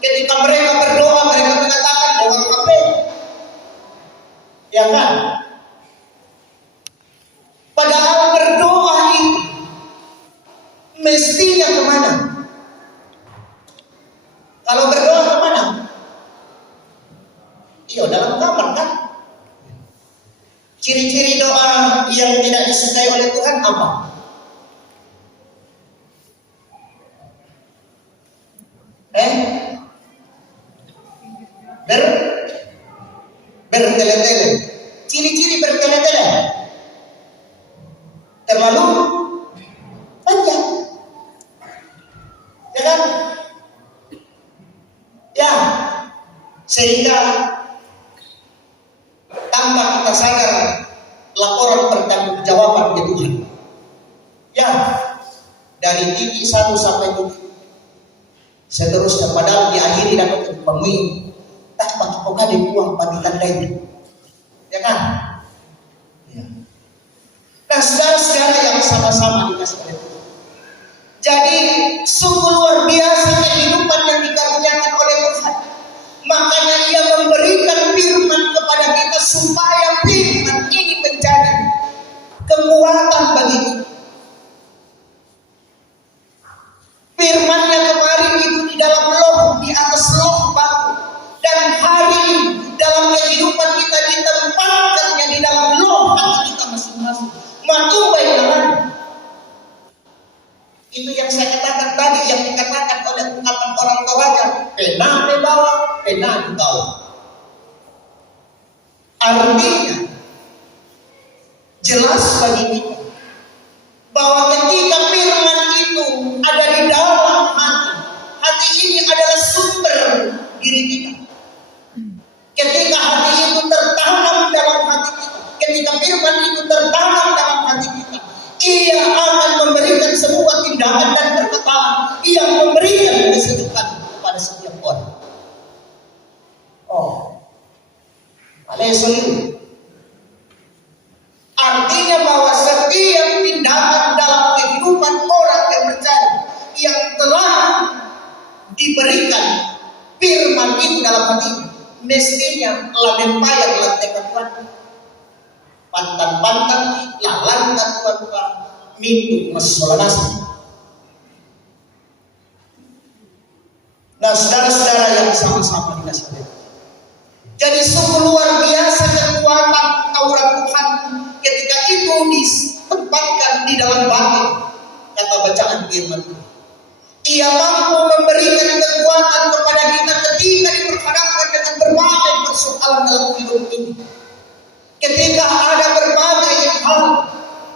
Ketika mereka berdoa, mereka mengatakan doa apa? Ya kan? Padahal berdoa itu mestinya kemana? Kalau berdoa kemana? Iya, dalam kamar kan? Ciri-ciri doa yang tidak disukai oleh Tuhan apa? Bertele-tele. Ciri-ciri bertele-tele. Terlalu panjang. Ya kan? Ya, sehingga tanpa kita sadar laporan pertanggungjawaban ke Tuhan. Ya, dari titik 1 sampai titik seterusnya, padahal diakhiri dapat pemui tak pakai pokade kuah panitan lain. Ya kan? Ya. Nah, saudara-saudara yang sama-sama dikasih oleh Tuhan. Jadi sungguh luar biasa kehidupan yang dikaruniakan oleh Tuhan. Makanya Ia memberikan firman kepada kita supaya firman ini menjadi kekuatan bagi kita. Firman-Nya kemarin itu di dalam loh, di atas loh batu, dan hari ini dalam kehidupan kita ditempatkannya di dalam loh hati kita masing-masing. Matubai dalam itu yang saya katakan tadi, yang dikatakan oleh ungkapan orang Toraja, pena di bawah, pena di bawah. Artinya jelas bagi kita bahwa ketika firman itu ada di dalam hati ini adalah sumber diri kita. Ketika hati itu tertanam dalam hati kita, ketika firman itu tertanam dalam hati kita, Ia akan memberikan sebuah tindakan dan perkataan yang memberikan kesejukan kepada setiap orang. Haleluya. Artinya bahwa setiap tindakan dalam kehidupan orang yang percaya, yang telah diberikan firman itu dalam hati, mestinya lamempaya lantekan Tuhan. Pantan-pantan lalankan Tuhan mintu masolasi. Nah, saudara-saudara yang sama-sama dikasih oleh Tuhan. Jadi sungguh luar biasa kekuatan Taurat Tuhan ketika itu ditempatkan di dalam batin, kata bacaan firman Tuhan. Ia mampu memberikan kekuatan kepada kita ketika diperhadapkan dengan berbagai persoalan dalam hidup ini. Ketika ada berbagai hal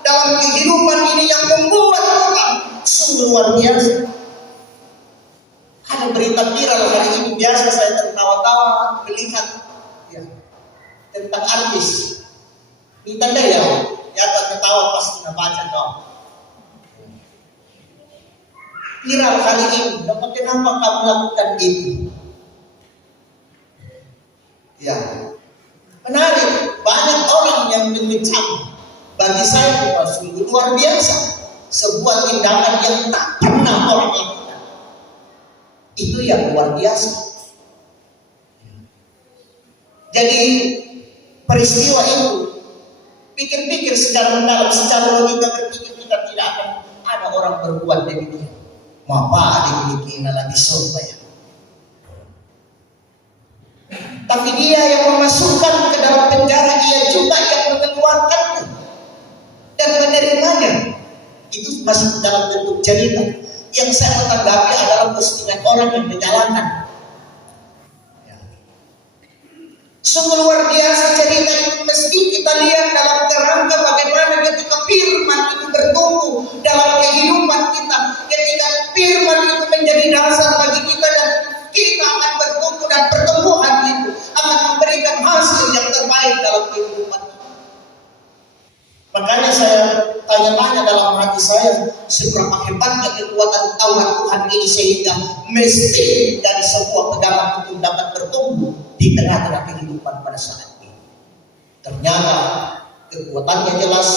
dalam kehidupan ini yang membuat kita sungguh luar biasa. Ada berita viral hari ini, biasa saya tertawa-tawa melihat ya, tentang artis. Minta deh ya akan ketawa pas kita baca kau. Viral hari ini, dapat kenapa kamu lakukan itu? Ya, menarik. Banyak orang yang mengecam. Bagi saya itu sungguh luar biasa. sebuah tindakan yang tak pernah orang lakukan. Itu yang luar biasa. Jadi peristiwa itu, pikir-pikir secara mendalam, secara logika berpikir kita tidak akan ada orang berbuat demikian. Mapa adik-adik lagi sopa ya. Tapi dia yang memasukkan ke dalam penjara, dia juga yang mengeluarkannya dan menerimanya. Itu masih dalam bentuk cerita. Yang saya tanggapi adalah postingan orang yang menjalankan. Sungguh luar biasa cerita itu, mesti kita lihat dalam kerangka bagaimana ketika firman itu bertumbuh dalam kehidupan kita, ketika firman itu menjadi dasar bagi kita dan kita akan bertumbuh dan pertumbuhan itu akan memberikan hasil yang terbaik dalam kehidupan kita. Makanya saya tanya-tanya dalam hati saya, seberapa hebatnya kekuatan Taurat Tuhan ini sehingga mesti dari sebuah pegangan itu dapat bertumbuh di tengah-tengah kehidupan pada saat ini. Ternyata kekuatannya jelas.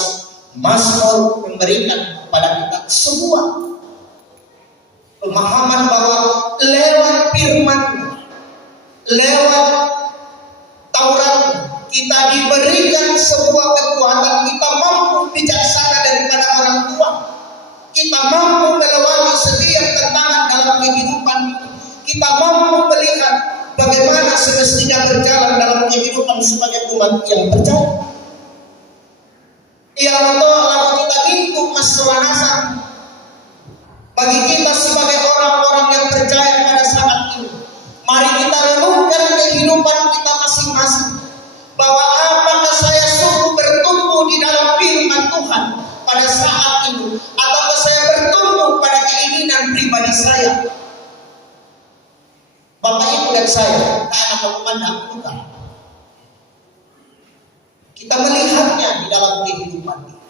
Mazmur memberikan kepada kita sebuah pemahaman bahwa lewat firman, lewat Taurat kita diberikan sebuah kekuatan. Kita mampu bijaksana daripada orang tua. Kita mampu melewati setiap tantangan dalam kehidupan. Kita mampu melihat bagaimana semestinya berjalan dalam kehidupan sebagai umat yang percaya. Yang lalu kita pintu keselarasan bagi kita sebagai orang-orang yang percaya pada saat ini. Mari kita renungkan kehidupan kita masing-masing, bahwa apakah saya sungguh bertumbuh di dalam firman Tuhan pada saat ini, ataukah saya bertumbuh pada keinginan pribadi saya. Bapak Ibu dan saya, anak memandang bukan. Kita melihatnya di dalam kehidupan kita.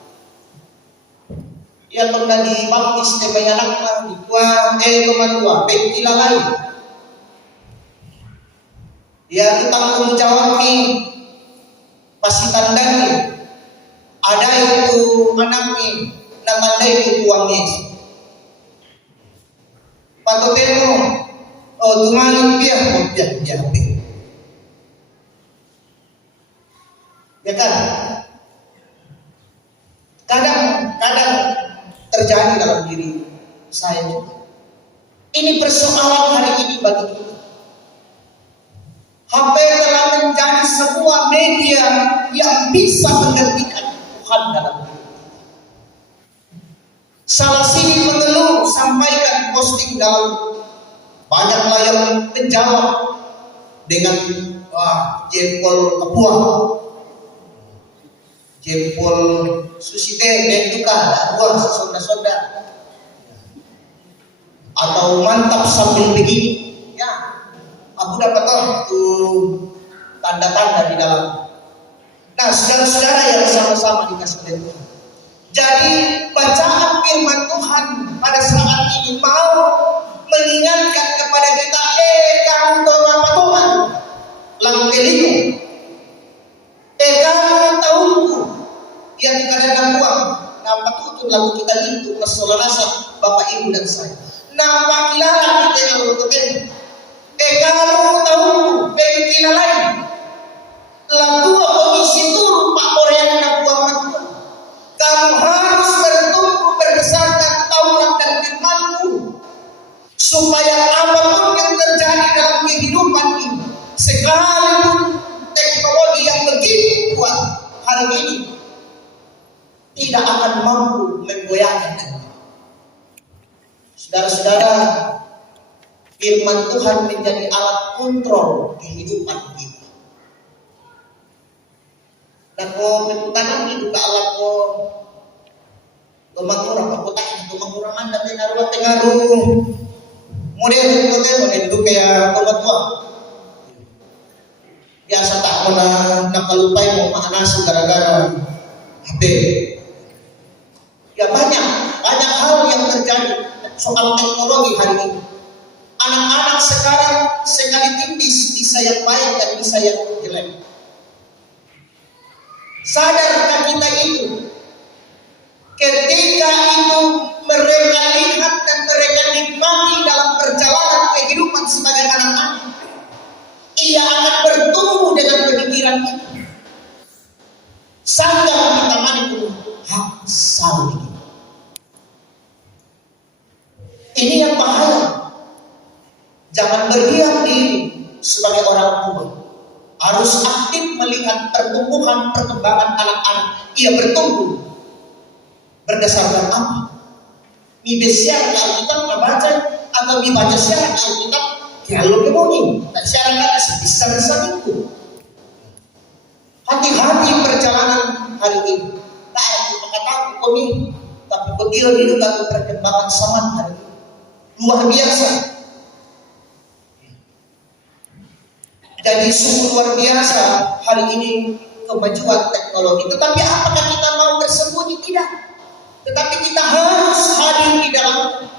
Ia pernah dibaptis di Bayanakma, di Tua, Betila lain. Ia tanggung jawab pasti tandanya. Ada itu anaknya, namanya itu tuangnya. Patutnya tumangin biar. Ya kan? Kadang terjadi dalam diri saya juga. Ini persoalan hari ini bagi kita. HP telah menjadi sebuah media yang bisa menggantikan Tuhan dalam hidup kita. Salah sini mengeluh, sampaikan posting dalam banyaklah yang menjawab dengan jempol kepuah. Jempol susi teh bentukan buah sonda-sonda atau mantap sambil begini ya, aku dapat tuh tanda-tanda di dalam. Nah, saudara-saudara yang sama-sama dikasih oleh Tuhan, jadi bacaan firman Tuhan pada saat ini mau mengingatkan kepada kita, kamu tahu apa Tuhan langkeliku, kamu tahu yang kadang buang, nampak itu lalu kita itu keselarasan Bapak Ibu dan saya. Nampak lalang kita yang lalu kamu tahu kita lain. Lalu komisi turun Pak Korea dan buang matu. Kamu harus bertumbuh berdasarkan Taurat dan firman-Mu, supaya apapun yang terjadi dalam kehidupan ini, sekalipun teknologi yang begitu kuat hari ini tidak akan mampu menggoyahkan. Saudara-saudara, firman Tuhan menjadi alat kontrol kehidupan kita. Dan tanam itu ke alat mengurang mandat tengaruh model itu kayak obat tua. Biasa tak pernah nakalupai mau makna gara-gara HP. Ya banyak hal yang terjadi soal teknologi hari ini. Anak-anak sekarang sekali tipis bisa yang baik dan bisa yang jelek. Sadarkah kita itu? Ketika itu mereka lihat dan mereka nikmati dalam perjalanan kehidupan sebagai anak-anak, ia akan bertumbuh dengan pemikiran kita. Sanggang kita maniku hak salib. Ini yang bahaya. Jangan berdiam diri sebagai orang tua. Harus aktif melihat pertumbuhan perkembangan anak-anak. Ia bertumbuh berdasarkan apa? Siaran Alkitab membaca atau dibaca siaran Alkitab kalau kemungkinan tak siaran kata sebesar itu. Hati-hati perjalanan hari ini. Tak ada kata kami, tapi betul hidup perkembangan zaman hari ini luar biasa. Jadi sungguh luar biasa hari ini kemajuan teknologi. Tetapi apakah kita mau bersembunyi? Tidak. Tetapi kita harus hadir di dalam.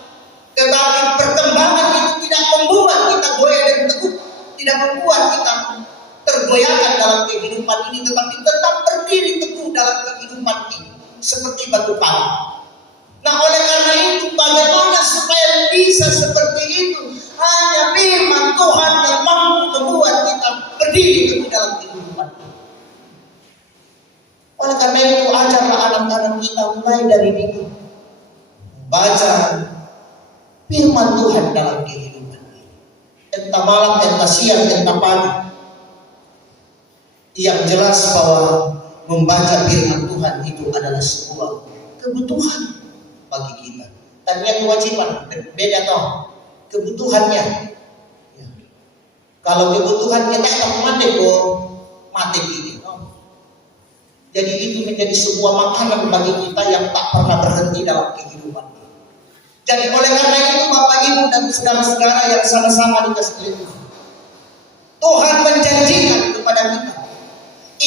Tetapi perkembangan itu tidak membuat kita goyah dan teguh, tidak membuat kita tergoyahkan dalam kehidupan ini, tetapi tetap berdiri teguh dalam kehidupan ini seperti batu karang. Nah, oleh karena itu bagaimana supaya bisa seperti itu? Hanya firman Tuhan yang mampu membuat kita berdiri teguh dalam kehidupan ini. Oleh karena itu ajarlah anak-anak kita mulai dari dini baca firman Tuhan dalam kehidupan ini. Entah malam, entah siang, entah pagi. Yang jelas bahwa membaca firman Tuhan itu adalah sebuah kebutuhan bagi kita. Tadinya kewajiban, beda toh kebutuhannya. Ya. Kalau kebutuhan kita tak mati ini. Jadi itu menjadi sebuah makanan bagi kita yang tak pernah berhenti dalam kehidupan. Jadi oleh karena itu Bapak Ibu dan saudara-saudara yang sama-sama dikasihi Tuhan, Tuhan menjanjikan kepada kita,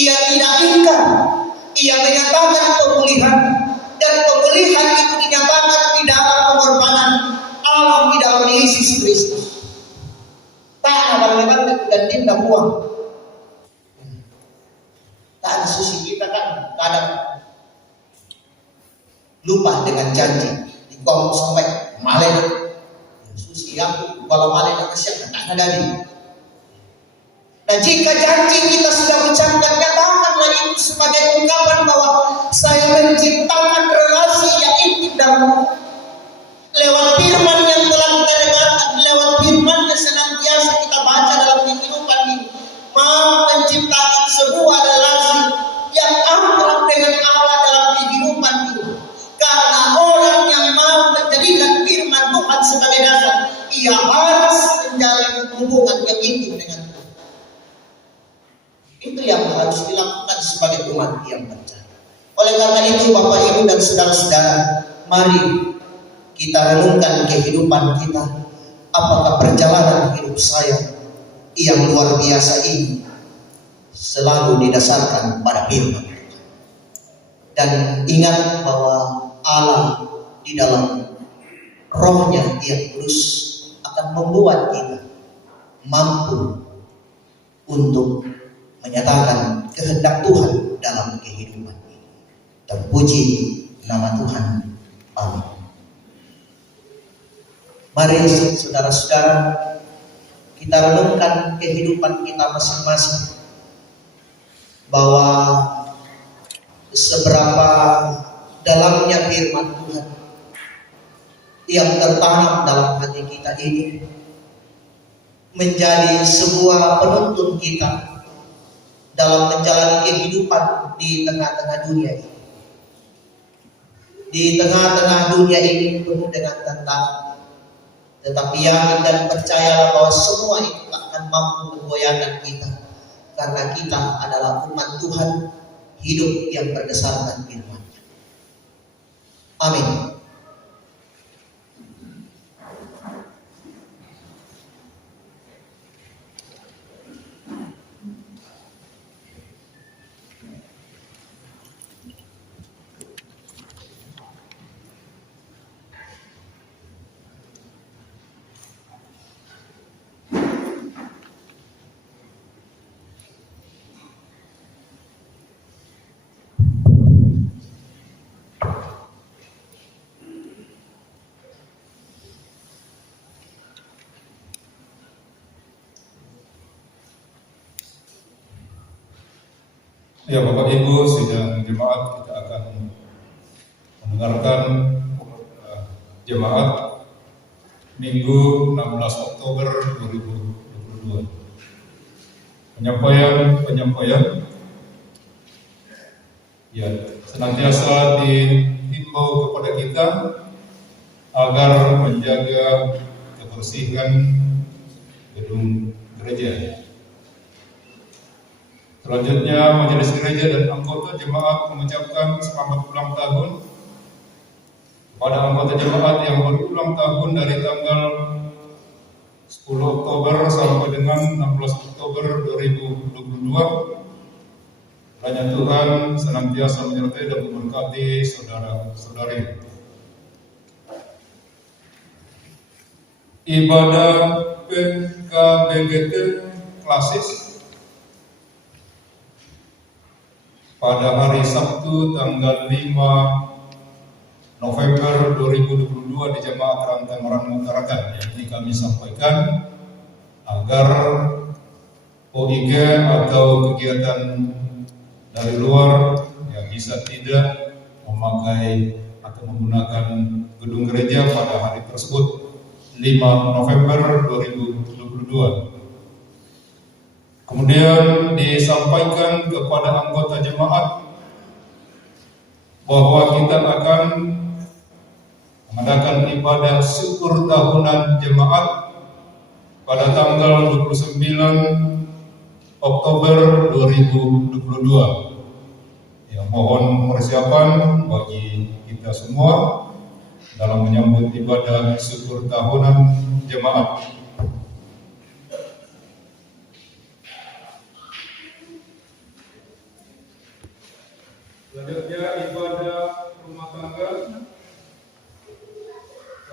Ia tidak ingkar, Ia menyatakan pemulihan, dan pemulihan itu dinyatakan di dalam pengorbanan Allah di dalam Yesus Kristus. Tak ada bagaimana dan tindak buang. Tak ada susi kita kan kadang lupa dengan janji. Dikong sampai malen susi aku kalau malen aku siap tak ada di. Nah, jika janji kita sudah ucapkan, katakanlah itu sebagai ungkapan bahwa saya menciptakan relasi yang intim dan lewat firman yang telah kita dengarkan, lewat firman yang senantiasa kita baca dalam kehidupan ini, mau menciptakan sebuah relasi yang akrab dengan Allah dalam kehidupan ini. Karena orang yang mau menjadikan firman Tuhan sebagai dasar, ia harus menjalin hubungan yang intim dengan Tuhan. Itu yang harus dilakukan sebagai umat yang percaya. Oleh karena itu Bapak Ibu dan saudara-saudara, mari kita renungkan kehidupan kita. Apakah perjalanan hidup saya yang luar biasa ini selalu didasarkan pada firman. Dan ingat bahwa Allah di dalam rohnya yang kudus akan membuat kita mampu untuk menyatakan kehendak Tuhan dalam kehidupan ini. Terpuji nama Tuhan. Amin. Mari saudara-saudara, kita renungkan kehidupan kita masing-masing, bahwa seberapa dalamnya firman Tuhan yang tertanam dalam hati kita ini menjadi sebuah penuntun kita dalam menjalani kehidupan di tengah-tengah dunia ini. Di tengah-tengah dunia ini penuh dengan tantangan, tetapi yakin dan percayalah bahwa semua itu akan mampu menggoyahkan kita, karena kita adalah umat Tuhan hidup yang berdasarkan firman. Amin. Ya Bapak Ibu, sidang jemaat, kita akan mendengarkan jemaat Minggu 16 Oktober 2022. Penyampaian ya senantiasa dihimbau kepada kita agar menjaga kebersihan gedung gereja. Selanjutnya, majelis gereja dan anggota jemaat mengucapkan selamat ulang tahun kepada anggota jemaat yang berulang tahun dari tanggal 10 Oktober sampai dengan 16 Oktober 2022. Kiranya Tuhan senantiasa menyertai dan memberkati saudara-saudari. Ibadah PKBGT klasis pada hari Sabtu tanggal 5 November 2022 di Jemaat Rantai Marang Utarakan. Ini kami sampaikan agar OIG atau kegiatan dari luar ya bisa tidak memakai atau menggunakan gedung gereja pada hari tersebut 5 November 2022. Kemudian disampaikan kepada anggota jemaat bahwa kita akan mengadakan ibadah syukur tahunan jemaat pada tanggal 29 Oktober 2022. Ya, mohon persiapan bagi kita semua dalam menyambut ibadah syukur tahunan jemaat. Selanjutnya ibadah rumah tangga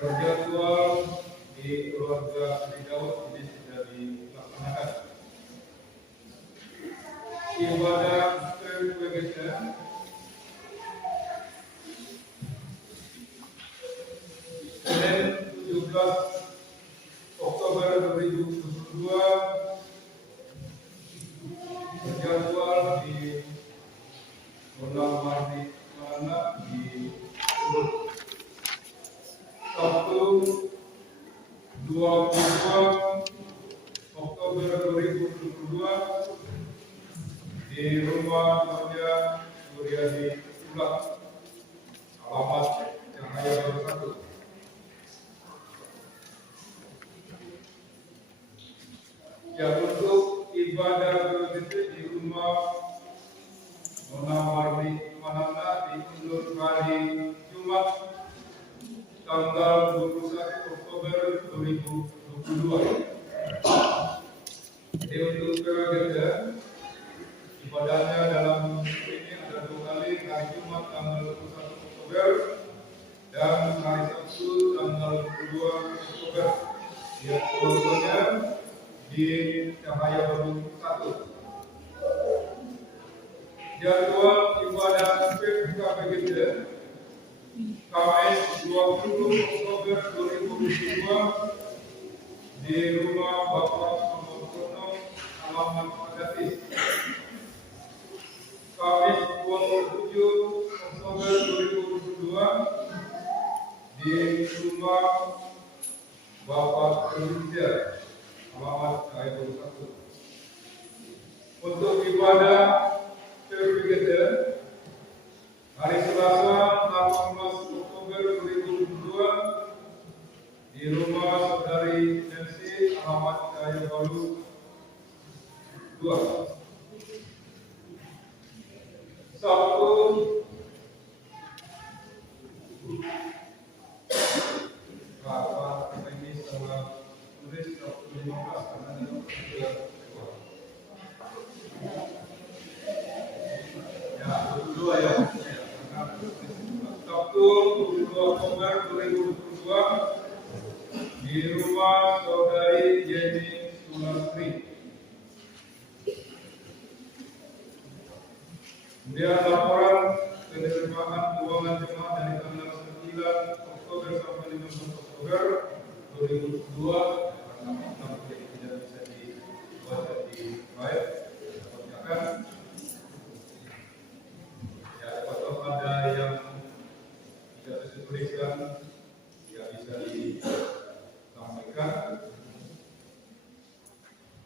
terjadwal di keluarga Adi Daud ini sudah dilaksanakan. Ibadah PKBGT Senin 17 Oktober 2022 terjadwal di Ulang Mardi Mana di Sabtu 22 Oktober 2022 di rumah Claudia Suryadi Ulang, alamat Cahaya Baru 1. Ya, untuk ibadah PKBGT di rumah Nona Mardi Manana diundur hari Jumat tanggal 21 Oktober 2022. Jadi untuk PKBGT ibadahnya dalam ini ada 2 kali, hari Jumat tanggal 21 Oktober dan hari Sabtu tanggal 22 Oktober. Ya, fotonya di Cahaya Baru 1. Jadwal ibadah PKBGT Kamis 20 Oktober 2022 di rumah Bapak Samotrono, alamat Padatis. Kamis 27 Oktober 2022 di rumah Bapak Indonesia, alamat Cahaya Baru 1. Untuk ibadah PKBGT hari Selasa 18 Oktober 2022 di rumah Saudari Nancy, alamat Cahaya Baru 2. Sabtu ini salah tulis Sabtu 15 karena ini sudah ya. Sabtu 22 Oktober 2022 di rumah Saudari Jenny Sulastri. Kemudian laporan penerimaan keuangan jemaat dari tanggal 9 Oktober sampai 15 Oktober 2022 karena tidak bisa dibuat di baik.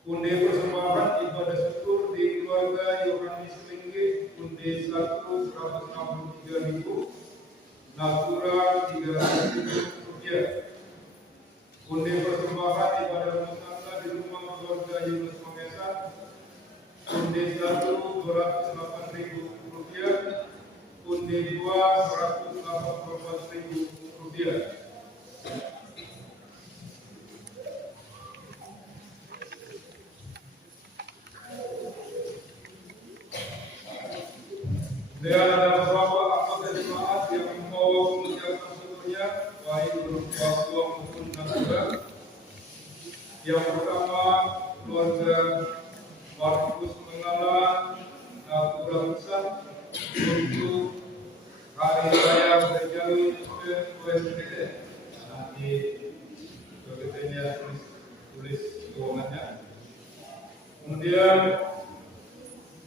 Undi persembahan ibadah syukur di keluarga Yohanes Lingge, undi 163.000, Natura 300.000 rupiah. Undi persembahan ibadah rumah tangga di rumah keluarga Yunus Mengesan, undi 208.000 rupiah, undi 184.000 rupiah. Dan ada beberapa anggota jemaat yang membawa pengucapan syukurnya, baik berupa uang maupun natura. Yang pertama, keluarga Markus Mengalan, Natura Besar, untuk Hari Raya Berjalan PSBD. Nanti PSBD-nya tulis keuangannya. Kemudian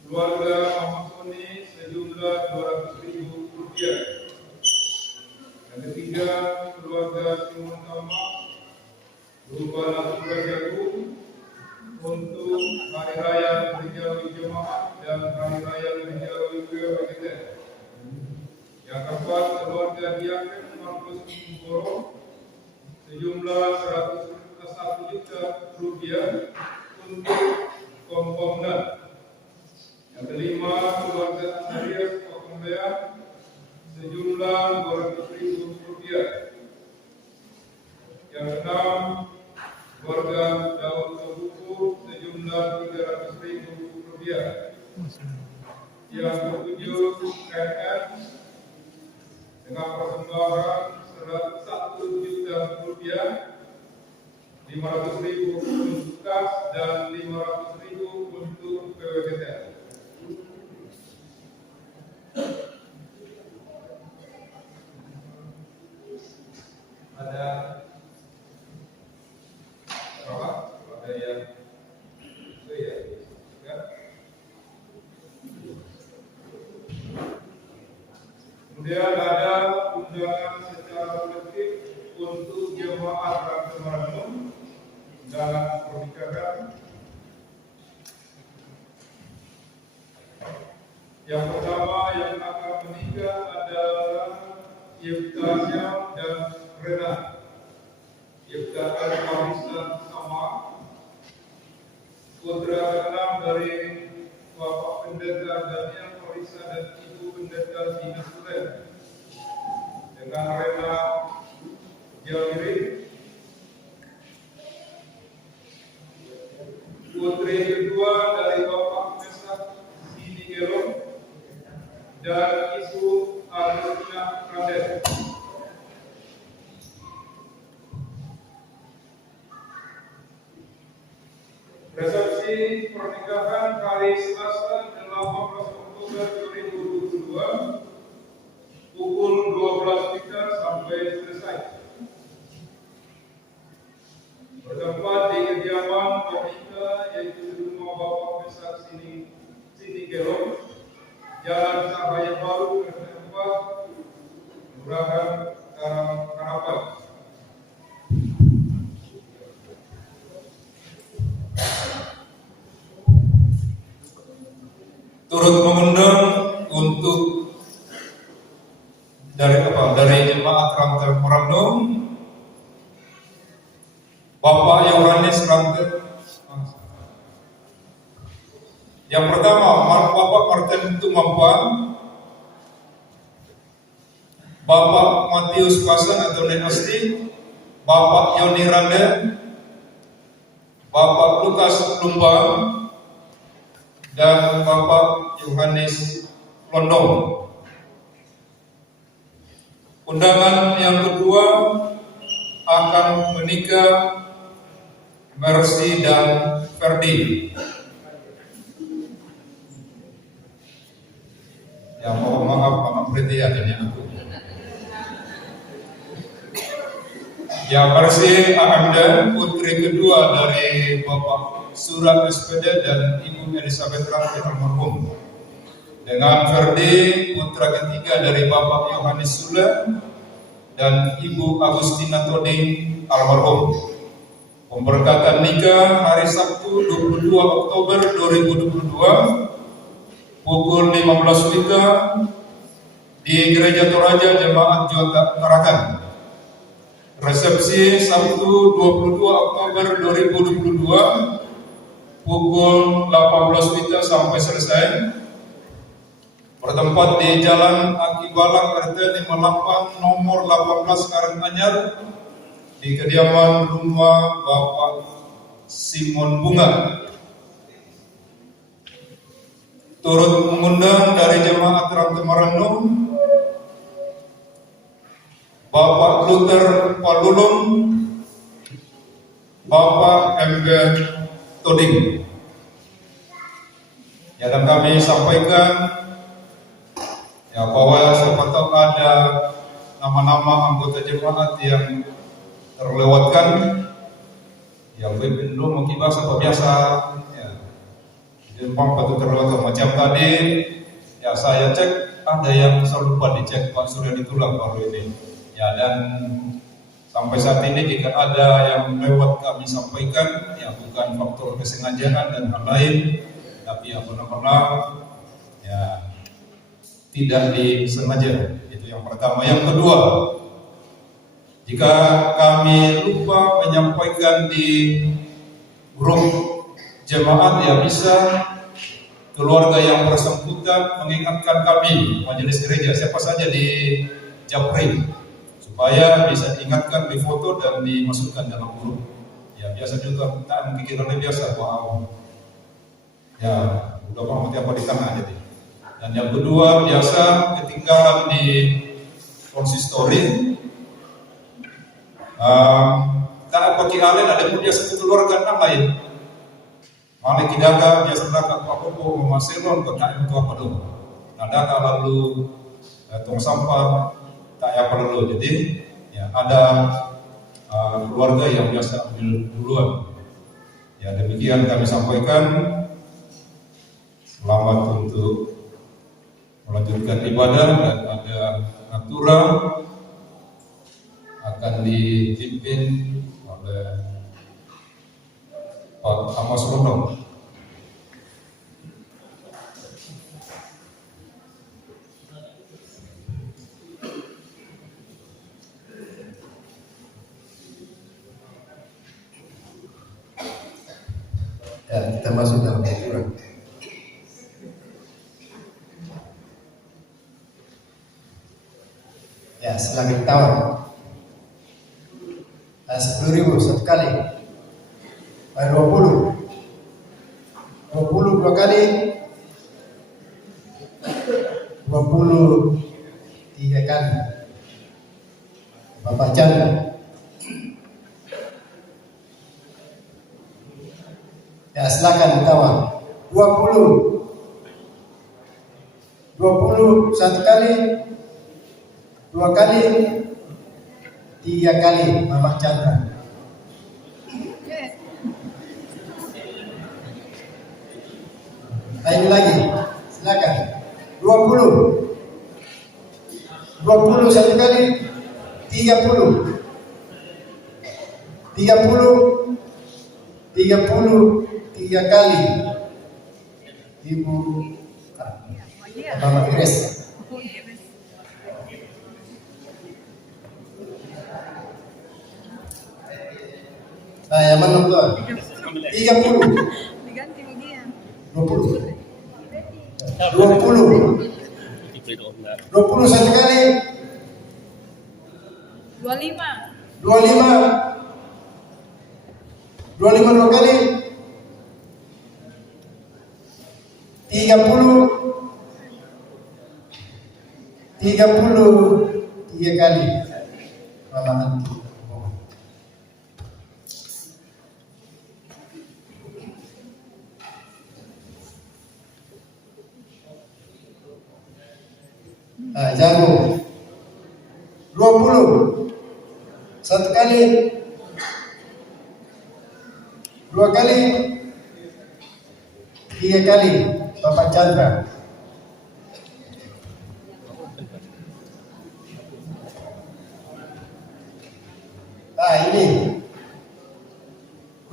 keluarga Muhammad Soni sejumlah 200.000 rupiah. Yang ketiga, keluarga Simon Tama berupa Natura Jagung untuk Hari Raya Berjawi Jemaah dan Hari Raya Berjawi PWGT. Yang keempat, keluarga Diaken Markus Kumporo sejumlah 101 juta rupiah untuk Kompomnas. Yang kelima, keluarga Andreas Okombea sejumlah 200.000 rupiah. Yang keenam, keluarga Daud Sobuku sejumlah 300.000 rupiah. Yang ketujuh, KNN dengan persembahan 1 juta rupiah, 500.000 untuk kas dan 500.000 untuk PWGT. Ada berapa? Ada yang itu ya? Kemudian ada undangan secara kolektif untuk jemaat Rangka Merenung dalam pernikahan. Yang pertama yang akan menikah adalah Yiptanya dan Rena. Yipta Al-Marisa sama putra keenam dari Bapak Pendeta Daniel Marisa dan Ibu Pendeta Dina Sulen, dengan Rena Jaliri. Putri kedua dari Bapak Mesak Sinigelo dan Ibu Agustina Raden. Resepsi pernikahan hari Selasa 18 Oktober 2022 pukul 12 sampai selesai. Bertempat di kediaman Komika, yaitu di rumah Bapak Besar Sinigelo, Jalan Cahaya Baru, RT 4, Kelurahan Karapan. Turut mengundang untuk dari jemaat Rangka Merenung, Bapak Yohanes Rangka. Yang pertama, Bapak Martin Tumampan, Bapak Matius Pasan atau Nen Asti, Bapak Yoni Rande, Bapak Lukas Lumbang, dan Bapak Yohanes Londong. Undangan yang kedua akan menikah Mercy dan Ferdi. Ya, mohon maaf Pak Ferdi, adanya aku. Ya, Mercy Amda, putri kedua dari Bapak Surat SPD dan Ibu Elizabeth Rangka almarhum, dengan Ferdi, putra ketiga dari Bapak Yohanes Sule dan Ibu Agustina Toding almarhum. Pemberkatan nikah hari Sabtu 22 Oktober 2022 pukul 15 WITA di Gereja Toraja Jemaat Jota Tarakan. Resepsi Sabtu 22 Oktober 2022 pukul 18 WITA sampai selesai. Bertempat di Jalan Aki Balang RT 58 nomor 18 Karanganyar di kediaman rumah Bapak Simon Bunga. Turut mengundang dari Jemaat Rante Maranum Bapak Luther Palulung, Bapak Ember Toding. Ya, dan kami sampaikan ya bahwa siapa tahu ada nama-nama anggota jemaat yang terlewatkan, yang belum mungkin bahasa biasa, ya, jempang patut terlewatkan. Macam tadi, ya saya cek ada yang selalu lupa dicek Pak Surya Ditulang baru ini, ya, dan sampai saat ini jika ada yang lewat kami sampaikan, ya bukan faktor kesengajaan dan hal lain, tapi ya benar-benar ya tidak disengaja. Itu yang pertama. Yang kedua, jika kami lupa menyampaikan di grup jemaat, ya bisa keluarga yang bersangkutan mengingatkan kami, majelis gereja, siapa saja di Japri, supaya bisa diingatkan, difoto dan dimasukkan dalam grup. Ya biasa juga kita pikirannya biasa, wow, ya udah mau apa di tengah jadi. Dan yang kedua, biasa ketinggalan di konsistori. Tak pakai alen ada pun biasa keluarga nama lain. Malah kidaga biasa nak apa po memaselon ke tak itu apa dulu. Ada lalu tong sampah tak apa dulu. Jadi ya ada keluarga yang biasa ambil duluan. Ya demikian kami sampaikan. Selamat untuk melanjutkan ibadah, dan ada aturan akan dipimpin oleh Pak Amos Rondong. Ya, kita masuk dalam aturan. Ya, silakan tawar. 10.000 satu kali. 20 dua kali. 20 tiga kali. Bapak Chandra. Ya, silakan tawar. 20 satu kali, dua kali, tiga kali, Mama Chandra. Ini lagi, silakan. 20 satu kali, 30 tiga kali. Ibu Mama Grace. Nah, yang mana tuan? 30. Diganti dia. 20 satu kali. 25. 25 dua kali. 30 tiga kali. Mama nanti. Jago 20 satu kali, dua kali, tiga kali. Bapak Chandra. Nah, ini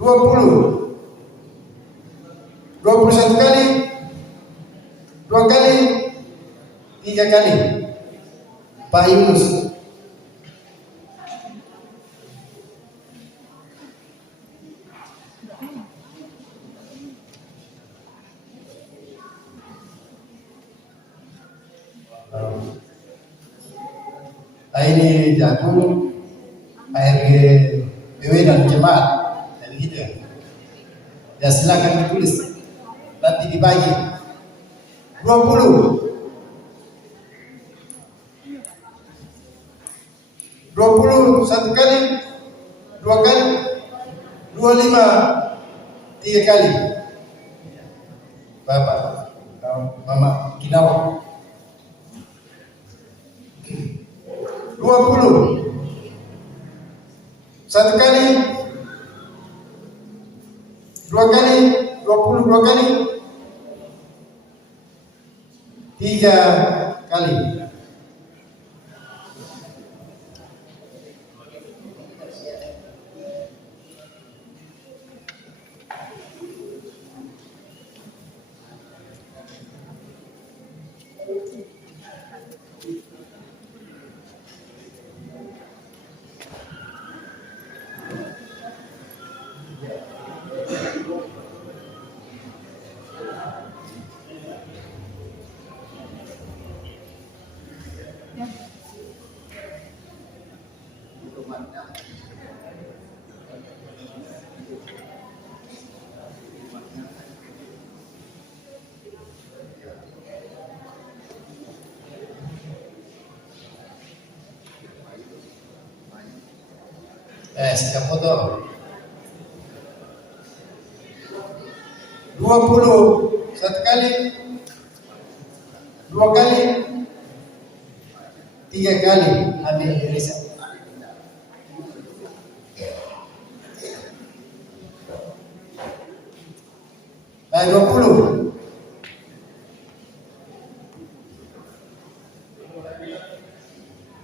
20. 21 kali, 2 kali, 3 kali. Pak Yunus. Ini jagung ARG BW dan jemaat, jadi gitu ya. Ya silakan ditulis, nanti dibagi. 20, 1 kali, 2 kali, 25, 3 kali. Bapak, Mama Kinawa. 20, 1 kali, 2 kali, 22 kali, 3 kali. Siap foto. 20, 1 kali, 2 kali, 3 kali. Ambil Indonesia. Nah, 20.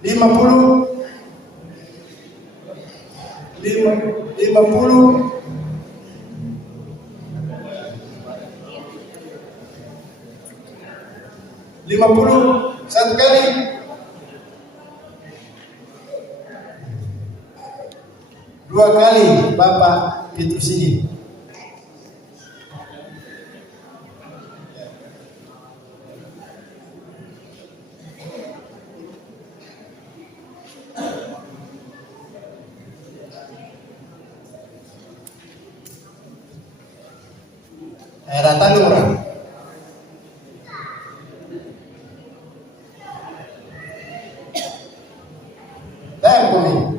50, 50, 1 kali, 2 kali. Bapak Petrus ini. Datang orang. Tempo ini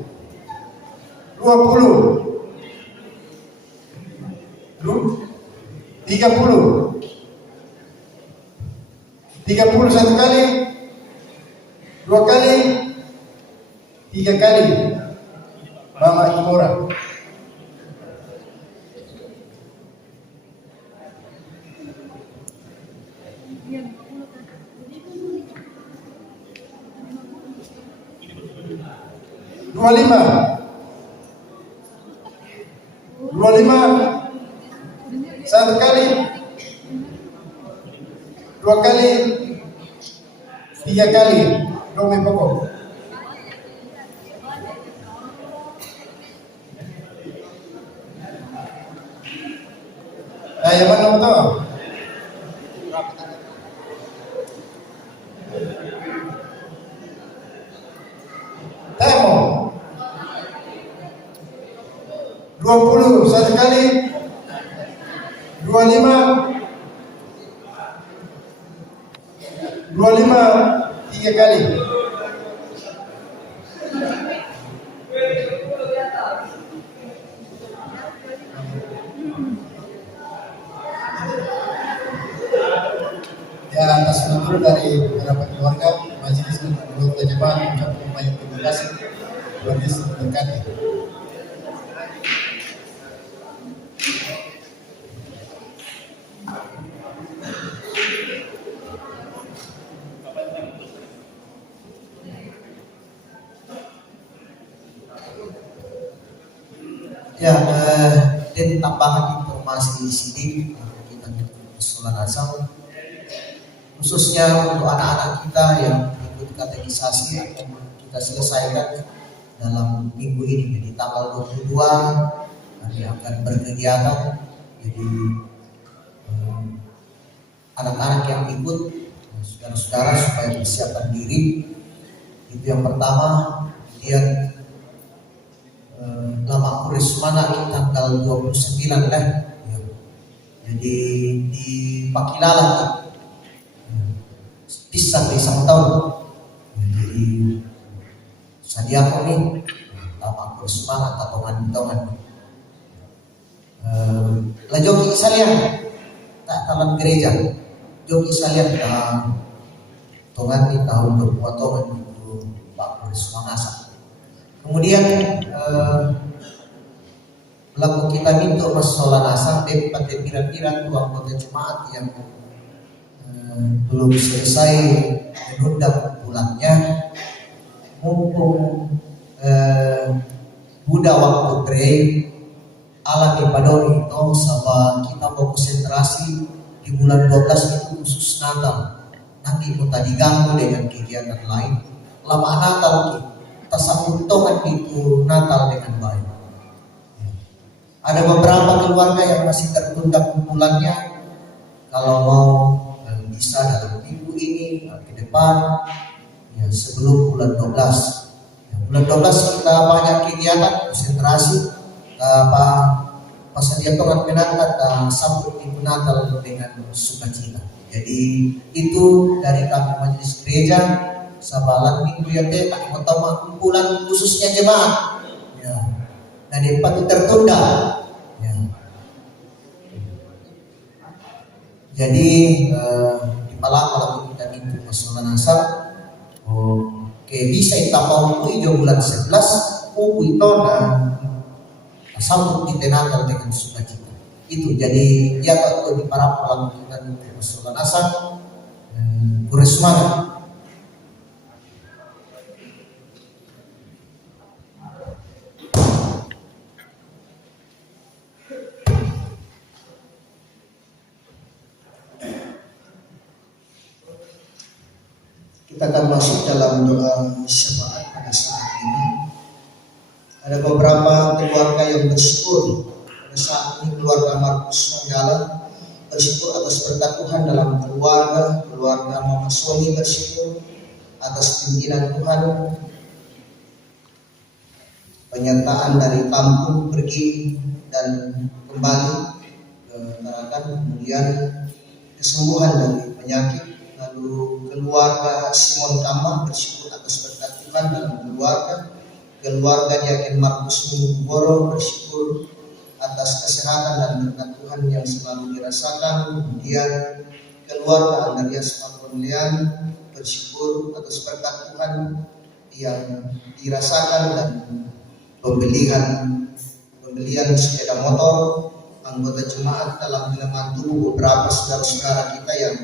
20, 30, 1 kali, 2 kali, 3 kali. Mama Imora. Dua lima, 1 kali, 2 kali, 3 kali. Domi pokok. Yang mana betul? Temo 20, 1 kali, 25, 3 kali. Ya, atas nama dari beberapa keluarga majelis dan anggota jemaat mengucapkan banyak terima kasih. Tuhan Yesus memberkati. Ya, Dan tambahan informasi sidik kita persoalan asal khususnya untuk anak-anak kita yang ikut katekisasi akan kita selesaikan dalam minggu ini. Jadi tanggal 22 kami akan berkegiatan. Jadi anak-anak yang ikut, saudara-saudara, supaya persiapkan diri. Itu yang pertama. Kemudian lama Kurismana tanggal 29 lah. Jadi di Pakilala bisa sampai tahun. Jadi sadiakan nih lama Kurismana atau tongan-tongan. Lah joki salian tak taman gereja. Joki salian tongan di tahun berpotongan itu Pak Kurismana. Kemudian lagu kita minta masalah nasa dapat kira-kira dua anggota jemaat yang belum selesai menunda bulannya, mumpung Buddha waktu pray alami padoni itu sama kita mau konsentrasi di bulan 12 itu khusus Natal. Nanti mau tadi ganggu dengan kegiatan lain. Lama Natal kita sambungan itu Natal dengan baik. Ada beberapa keluarga yang masih tertunda kumpulannya. Kalau mau bisa dalam minggu ini ke depan ya, sebelum bulan 12. Ya, bulan 12 kita banyak kegiatan konsentrasi pas dia pengen menangkat sambut ibu Natal dengan sukacita. Jadi itu dari kami majelis gereja. Sabalan minggu yang tak utama kumpulan khususnya jemaat. Ya. Dan yang patut tertunda. Ya. Jadi di malam kita minta masalah nasab. Bisa kita mau hijau bulan 11 itu sambut di Natal dengan sukacita. Itu jadi ya kalau di para malam kita minta masalah nasab. Kurismana. Kita akan masuk dalam doa syafaat pada saat ini. Ada beberapa keluarga yang bersyukur pada saat ini. Keluarga Markus Manggala bersyukur atas berkat Tuhan dalam keluarga. Keluarga Mama Soni bersyukur atas pimpinan Tuhan, penyertaan dari kampung pergi dan kembali ke Tarakan, kemudian kesembuhan dari penyakit. Lalu keluarga Simon Kamang bersyukur atas berkat Tuhan dalam keluarga. Keluarga Diaken Markus Munggoro bersyukur atas kesehatan dan berkat Tuhan yang selalu dirasakan. Kemudian keluarga Andreas Patrolian bersyukur atas berkat Tuhan yang dirasakan dan pembelian sepeda motor anggota jemaat dalam kelemahan tubuh beberapa saudara-saudara kita yang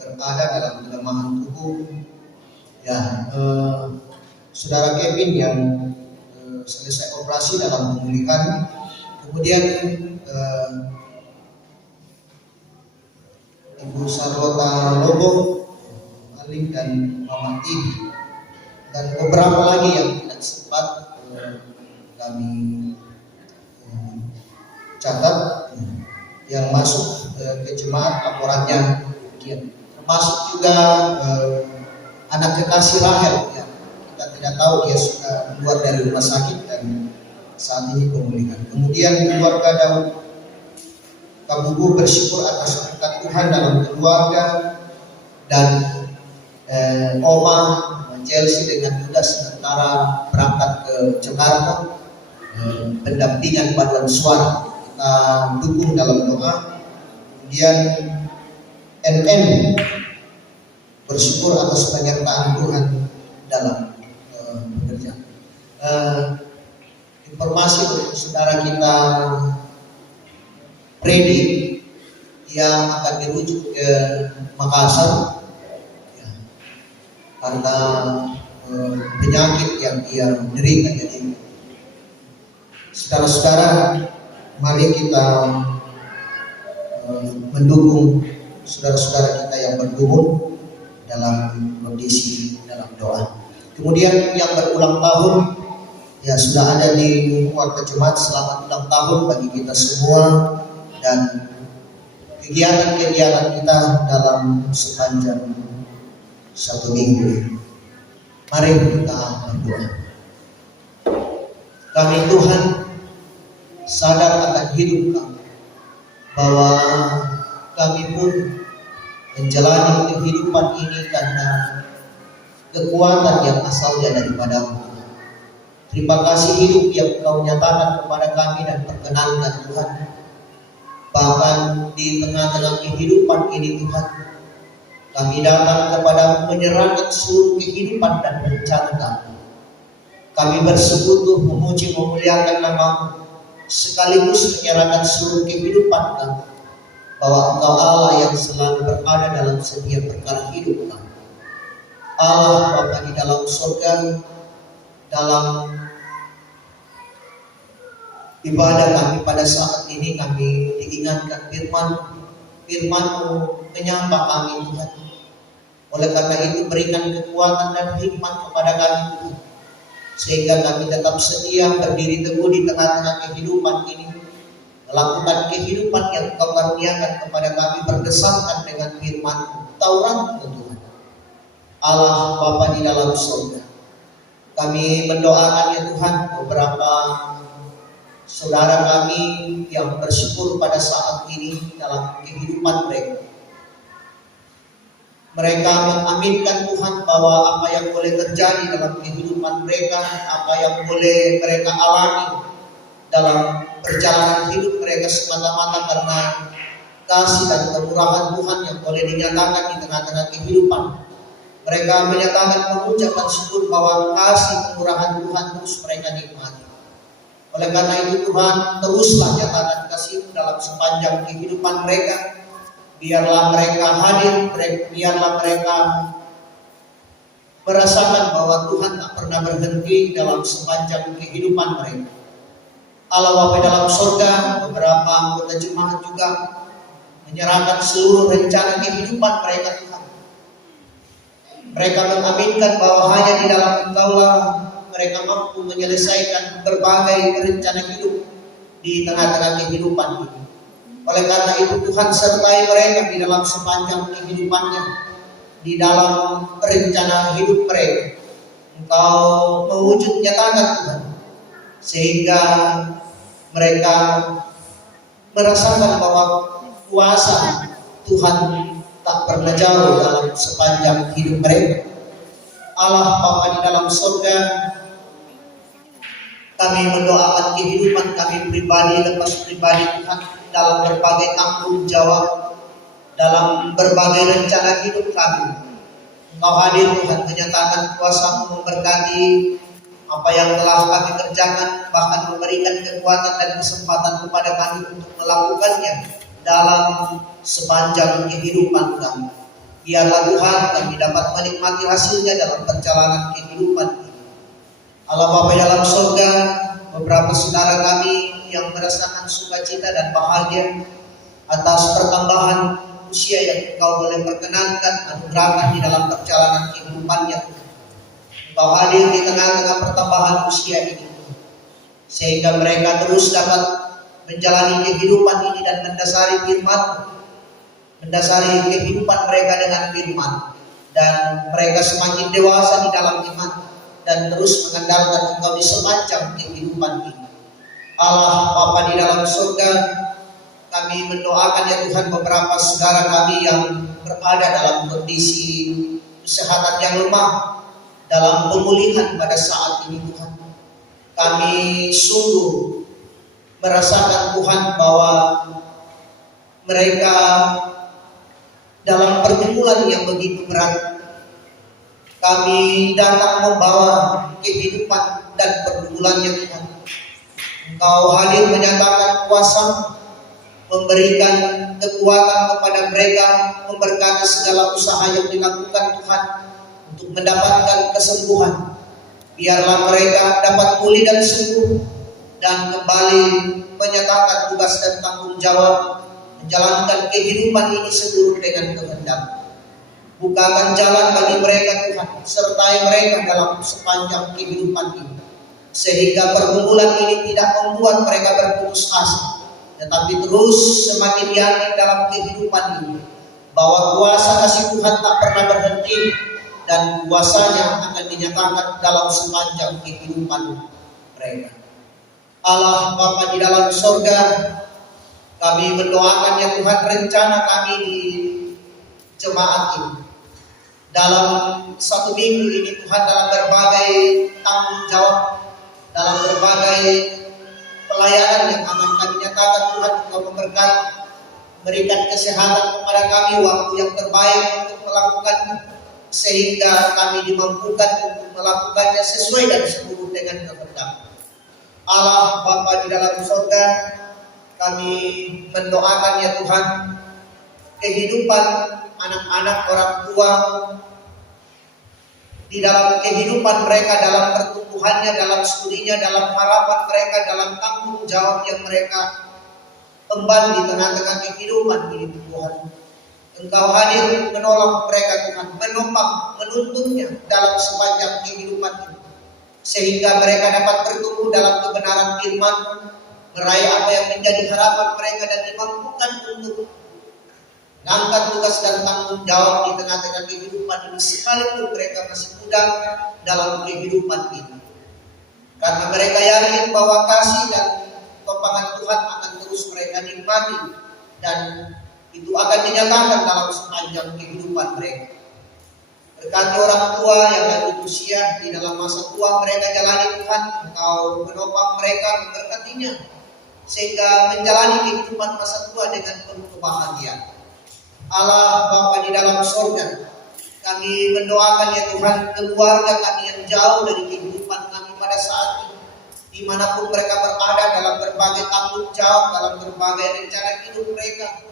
berada dalam kelemahan tubuh. Ya, saudara Kevin yang selesai operasi dalam pemulihan. Kemudian Ibu Sarota Lobo, Malik dan Mama Tim, dan beberapa lagi yang tidak sempat kami catat yang masuk ke jemaat laporannya demikian. Termasuk juga anak kekasih Rahel ya. Kita tidak tahu dia sudah keluar dari rumah sakit dan saat ini pemulihan. Kemudian keluarga Daud Kabubu bersyukur atas berkat Tuhan dalam keluarga, dan Oma Chelsea dengan Yuda sementara berangkat ke Jakarta, pendampingan paduan suara kita dukung dalam doa. Kemudian NN bersyukur atas penyertaan Tuhan dalam bekerja. Informasi untuk saudara kita Freddy yang akan dirujuk ke Makassar ya, karena penyakit yang dia derita. Jadi saudara-saudara mari kita mendukung saudara-saudara kita yang bergumul dalam kondisi dalam doa. Kemudian yang berulang tahun, ya sudah ada di warga jemaat, selamat ulang tahun bagi kita semua dan kegiatan-kegiatan kita dalam sepanjang satu minggu. Mari kita berdoa. Kami Tuhan sadar akan hidup kami, bahwa kami pun menjalani kehidupan ini karena kekuatan yang asalnya daripada-Mu. Terima kasih hidup yang Engkau nyatakan kepada kami dan perkenankan Tuhan. Bahkan di tengah-tengah kehidupan ini Tuhan, kami datang kepada menyerahkan seluruh kehidupan dan rencana kami. Kami bersekutu memuji memuliakan nama-Mu, sekaligus menyerahkan seluruh kehidupan kami, bahwa Engkau Allah yang selalu berada dalam setiap perkara hidup kami. Allah Bapa di dalam surga, dalam ibadah kami pada saat ini kami diingatkan firman-Mu menyapa kami Tuhan. Oleh karena itu berikan kekuatan dan hikmat kepada kami Tuhan, sehingga kami tetap setia berdiri teguh di tengah-tengah kehidupan ini, melakukan kehidupan yang Engkau karuniakan kepada kami berdasarkan dengan firman-Mu, Taurat Tuhan. Allah Bapa di dalam surga, kami mendoakan ya Tuhan beberapa saudara kami yang bersyukur pada saat ini dalam kehidupan mereka. Mereka mengaminkan Tuhan bahwa apa yang boleh terjadi dalam kehidupan mereka, apa yang boleh mereka alami dalam perjalanan hidup mereka semata-mata karena kasih dan kemurahan Tuhan yang boleh dinyatakan di tengah-tengah kehidupan. Mereka menyatakan mengucapkan syukur bahwa kasih kemurahan Tuhan terus mereka nikmati. Oleh karena itu Tuhan, teruslah nyatakan kasih-Mu dalam sepanjang kehidupan mereka. Biarlah mereka hadir, biarlah mereka merasakan bahwa Tuhan tak pernah berhenti dalam sepanjang kehidupan mereka. Allah Bapa dalam surga, beberapa anggota jemaat juga menyerahkan seluruh rencana kehidupan mereka Tuhan. Mereka mengaminkan bahwa hanya di dalam Engkau-lah mereka mampu menyelesaikan berbagai rencana hidup di tengah-tengah kehidupan ini. Oleh karena itu Tuhan sertai mereka di dalam sepanjang kehidupannya, di dalam rencana hidup mereka. Engkau mewujud nyatakan Tuhan, sehingga mereka merasakan bahwa kuasa Tuhan tak pernah jauh dalam sepanjang hidup mereka. Allah Bapa di dalam surga, kami mendoakan kehidupan kami pribadi lepas pribadi Tuhan dalam berbagai tanggung jawab, dalam berbagai rencana hidup kami. Engkau hadir Tuhan, menyatakan kuasa-Mu memberkati apa yang telah kami kerjakan, bahkan memberikan kekuatan dan kesempatan kepada kami untuk melakukannya dalam sepanjang kehidupan kami. Biarlah Tuhan kami dapat menikmati hasilnya dalam perjalanan kehidupan ini. Allah Bapa dalam surga, beberapa saudara kami yang merasakan sukacita dan bahagia atas pertambahan usia yang Engkau boleh perkenankan, anugerahkan di dalam perjalanan kehidupannya. Engkau hadir di tengah-tengah pertambahan usia ini, sehingga mereka terus dapat menjalani kehidupan ini dan mendasari firman, mendasari kehidupan mereka dengan firman, dan mereka semakin dewasa di dalam iman dan terus mengandalkan Engkau di sepanjang kehidupan ini. Allah Bapa di dalam surga, kami mendoakan ya Tuhan beberapa saudara kami yang berada dalam kondisi kesehatan yang lemah, dalam pemulihan pada saat ini Tuhan. Kami sungguh merasakan Tuhan bahwa mereka dalam pergumulan yang begitu berat. Kami datang membawa kehidupan dan pergumulannya Tuhan. Engkau hadir menyatakan kuasa, memberikan kekuatan kepada mereka, memberkati segala usaha yang dilakukan Tuhan untuk mendapatkan kesembuhan. Biarlah mereka dapat pulih dan sembuh dan kembali menyatakan tugas dan tanggung jawab menjalankan kehidupan ini seturut dengan kehendak. Bukakan jalan bagi mereka Tuhan, sertai mereka dalam sepanjang kehidupan ini, sehingga pergumulan ini tidak membuat mereka berputus asa, tetapi terus semakin yakin dalam kehidupan ini bahwa kuasa kasih Tuhan tak pernah berhenti dan kuasanya akan dinyatakan dalam sepanjang kehidupan mereka. Allah Bapa di dalam sorga, kami mendoakan ya Tuhan rencana kami di jemaat ini. Dalam satu minggu ini Tuhan, dalam berbagai tanggung jawab, dalam berbagai pelayanan yang akan kami nyatakan Tuhan, Engkau memberkati, berikan kesehatan kepada kami, waktu yang terbaik untuk melakukannya, sehingga kami dimampukan untuk melakukannya sesuai dan seturut dengan kehendak. Allah Bapa di dalam surga, kami mendoakan ya Tuhan, kehidupan anak-anak orang tua di dalam kehidupan mereka, dalam pertumbuhannya, dalam studinya, dalam harapan mereka, dalam tanggung jawab yang mereka emban di tengah-tengah kehidupan ini Tuhan. Engkau hadir menolong mereka Tuhan, menopang, menuntunnya dalam sepanjang kehidupan ini, sehingga mereka dapat bertumbuh dalam kebenaran firman, meraih apa yang menjadi harapan mereka dan dimampukan untuk mengangkat tugas dan tanggung jawab di tengah-tengah kehidupan ini, sekalipun mereka masih muda dalam kehidupan ini. Karena mereka yakin bahwa kasih dan topangan Tuhan akan terus mereka nikmati, dan itu akan dinyatakan dalam sepanjang kehidupan mereka. Berkati orang tua yang lanjut usia di dalam masa tua mereka jalani Tuhan, Engkau menopang mereka, memberkatinya, sehingga menjalani kehidupan masa tua dengan penuh kebahagiaan. Allah Bapa di dalam sorga, kami mendoakan ya Tuhan keluarga kami yang jauh dari kehidupan kami pada saat ini, dimanapun mereka berada dalam berbagai tanggung jawab, dalam berbagai rencana hidup mereka.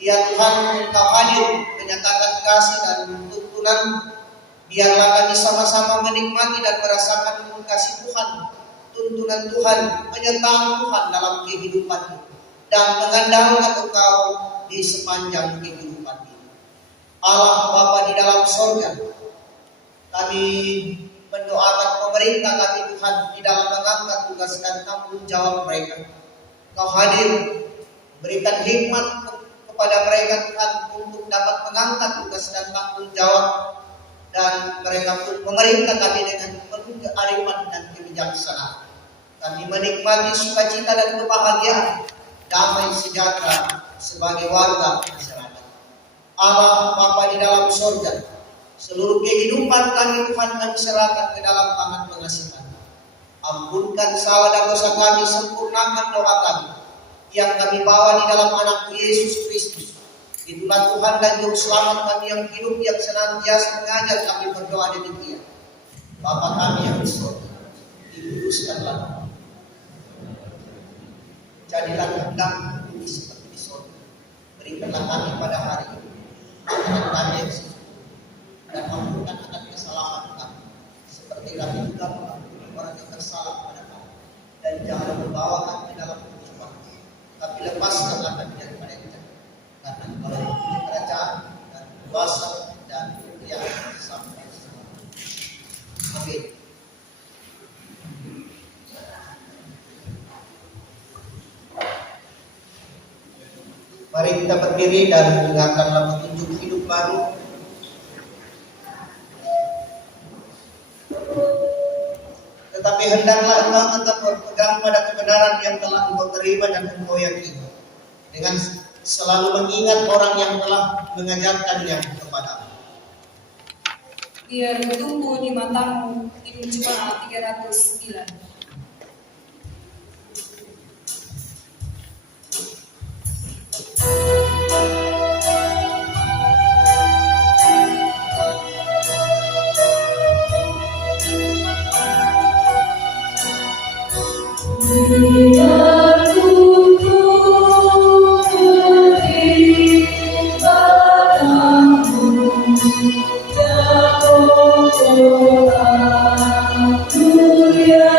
Ya Tuhan, Engkau hadir menyatakan kasih dan tuntunan, biarlah kami sama-sama menikmati dan merasakan kasih Tuhan, tuntunan Tuhan, penyertaan Tuhan dalam kehidupan ini, dan mengandalkan Engkau di sepanjang kehidupan ini. Allah Bapa di dalam sorga, kami mendoakan pemerintah kami Tuhan di dalam mengangkat tugas dan tanggung jawab mereka. Kau hadir, berikan hikmat kepada mereka Tuhan untuk dapat mengangkat tugas dan tanggung jawab, dan mereka pun memerintah kami dengan penuh kearifan dan kebijaksanaan. Kami menikmati sukacita dan kebahagiaan, damai sejahtera sebagai warga masyarakat. Allah Bapa di dalam surga, seluruh kehidupan kami Tuhan kami serahkan ke dalam tangan pengasihan. Ampunkan salah dan dosa kami, sempurnakan doa kami yang kami bawa di dalam anak Yesus Kristus. Itulah Tuhan dan Juru Selamat kami yang hidup, yang senantiasa mengajar kami berdoa demikian. Bapa kami yang di surga, dikuduskanlah namamu. Jadilah kehendak-Mu bumi seperti di surga. Berikanlah kami pada hari ini makanan kami yang secukupnya, dan ampunkan akan kesalahan kami, seperti kami juga mengampuni orang yang bersalah kepada kami. Dan jangan membawa kami dalam pencobaan, tapi lepaskanlah kami daripada yang jahat. Karena Engkau yang mempunyai kerajaan dan kuasa dan kemuliaan sampai selamanya. Amin. Mari kita berdiri dan dengarkanlah petunjuk hidup baru. Tetapi hendaklah engkau tetap berpegang pada kebenaran yang telah engkau terima dan engkau yakini, dengan selalu mengingat orang yang telah mengajarkannya kepadamu. Biar bertumbuh di matamu. Hidup Jemaat 309. Biar tubuh berdiri padamu, jauh doa mulia.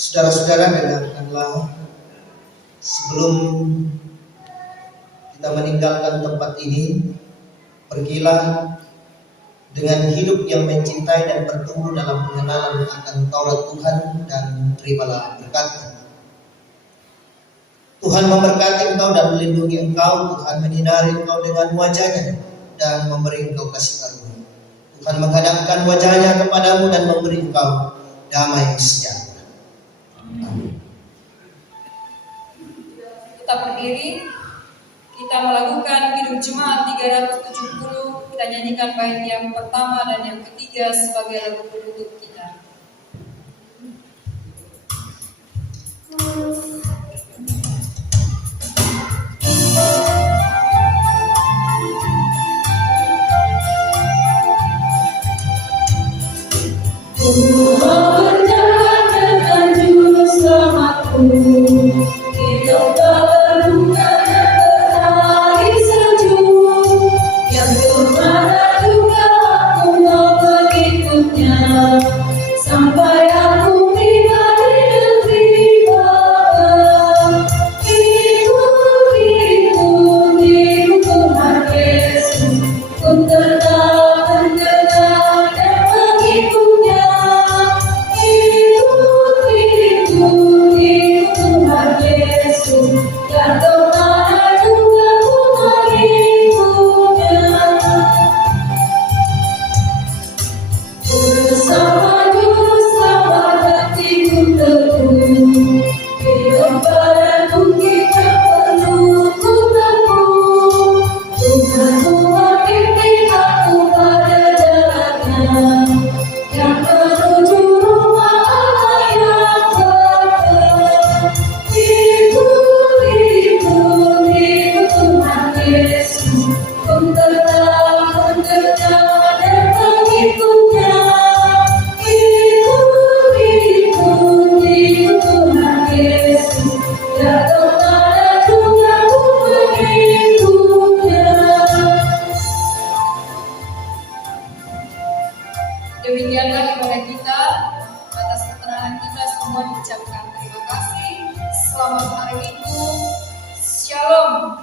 Saudara-saudara, dengarkanlah, sebelum kita meninggalkan tempat ini, pergilah dengan hidup yang mencintai dan bertumbuh dalam pengenalan akan Taurat Tuhan, dan terimalah berkat. Tuhan memberkati engkau dan melindungi engkau. Tuhan menyinari engkau dengan wajah-Nya dan memberi engkau kasih karunia. Tuhan menghadapkan wajah-Nya kepadamu dan memberi engkau damai sejahtera. Tetap berdiri, kita melakukan hidup jemaat 370. Kita nyanyikan bait yang pertama dan yang ketiga sebagai lagu penutup kita. Tuhan berjalan dengan juru selamatku, hidup tak berduka dan berhari sejuk. Yang kemana juga aku mau mengikutnya, sampai aku tiba di negeri Bapa. Ikut Tuhan Yesus, ku tetap mendengar dan mengikutnya. Tuhan Yesus, dan kemana juga ku mengikutnya. Bersama Juru Selamat hatiku teguh, hidup pada bukit yang penuh ku tempuh. Tuhan memimpin aku pada jalannya, yang menuju rumah Allah yang kekal. Ikut Tuhan Yesus, ku tetap mendengar dan mengikutnya. Ikut Tuhan Yesus, dan kemana juga ku mengikutnya. Demikianlah ibadah kita. Atas ketenangan kita semua diucapkan terima kasih. Selamat hari Minggu. Shalom.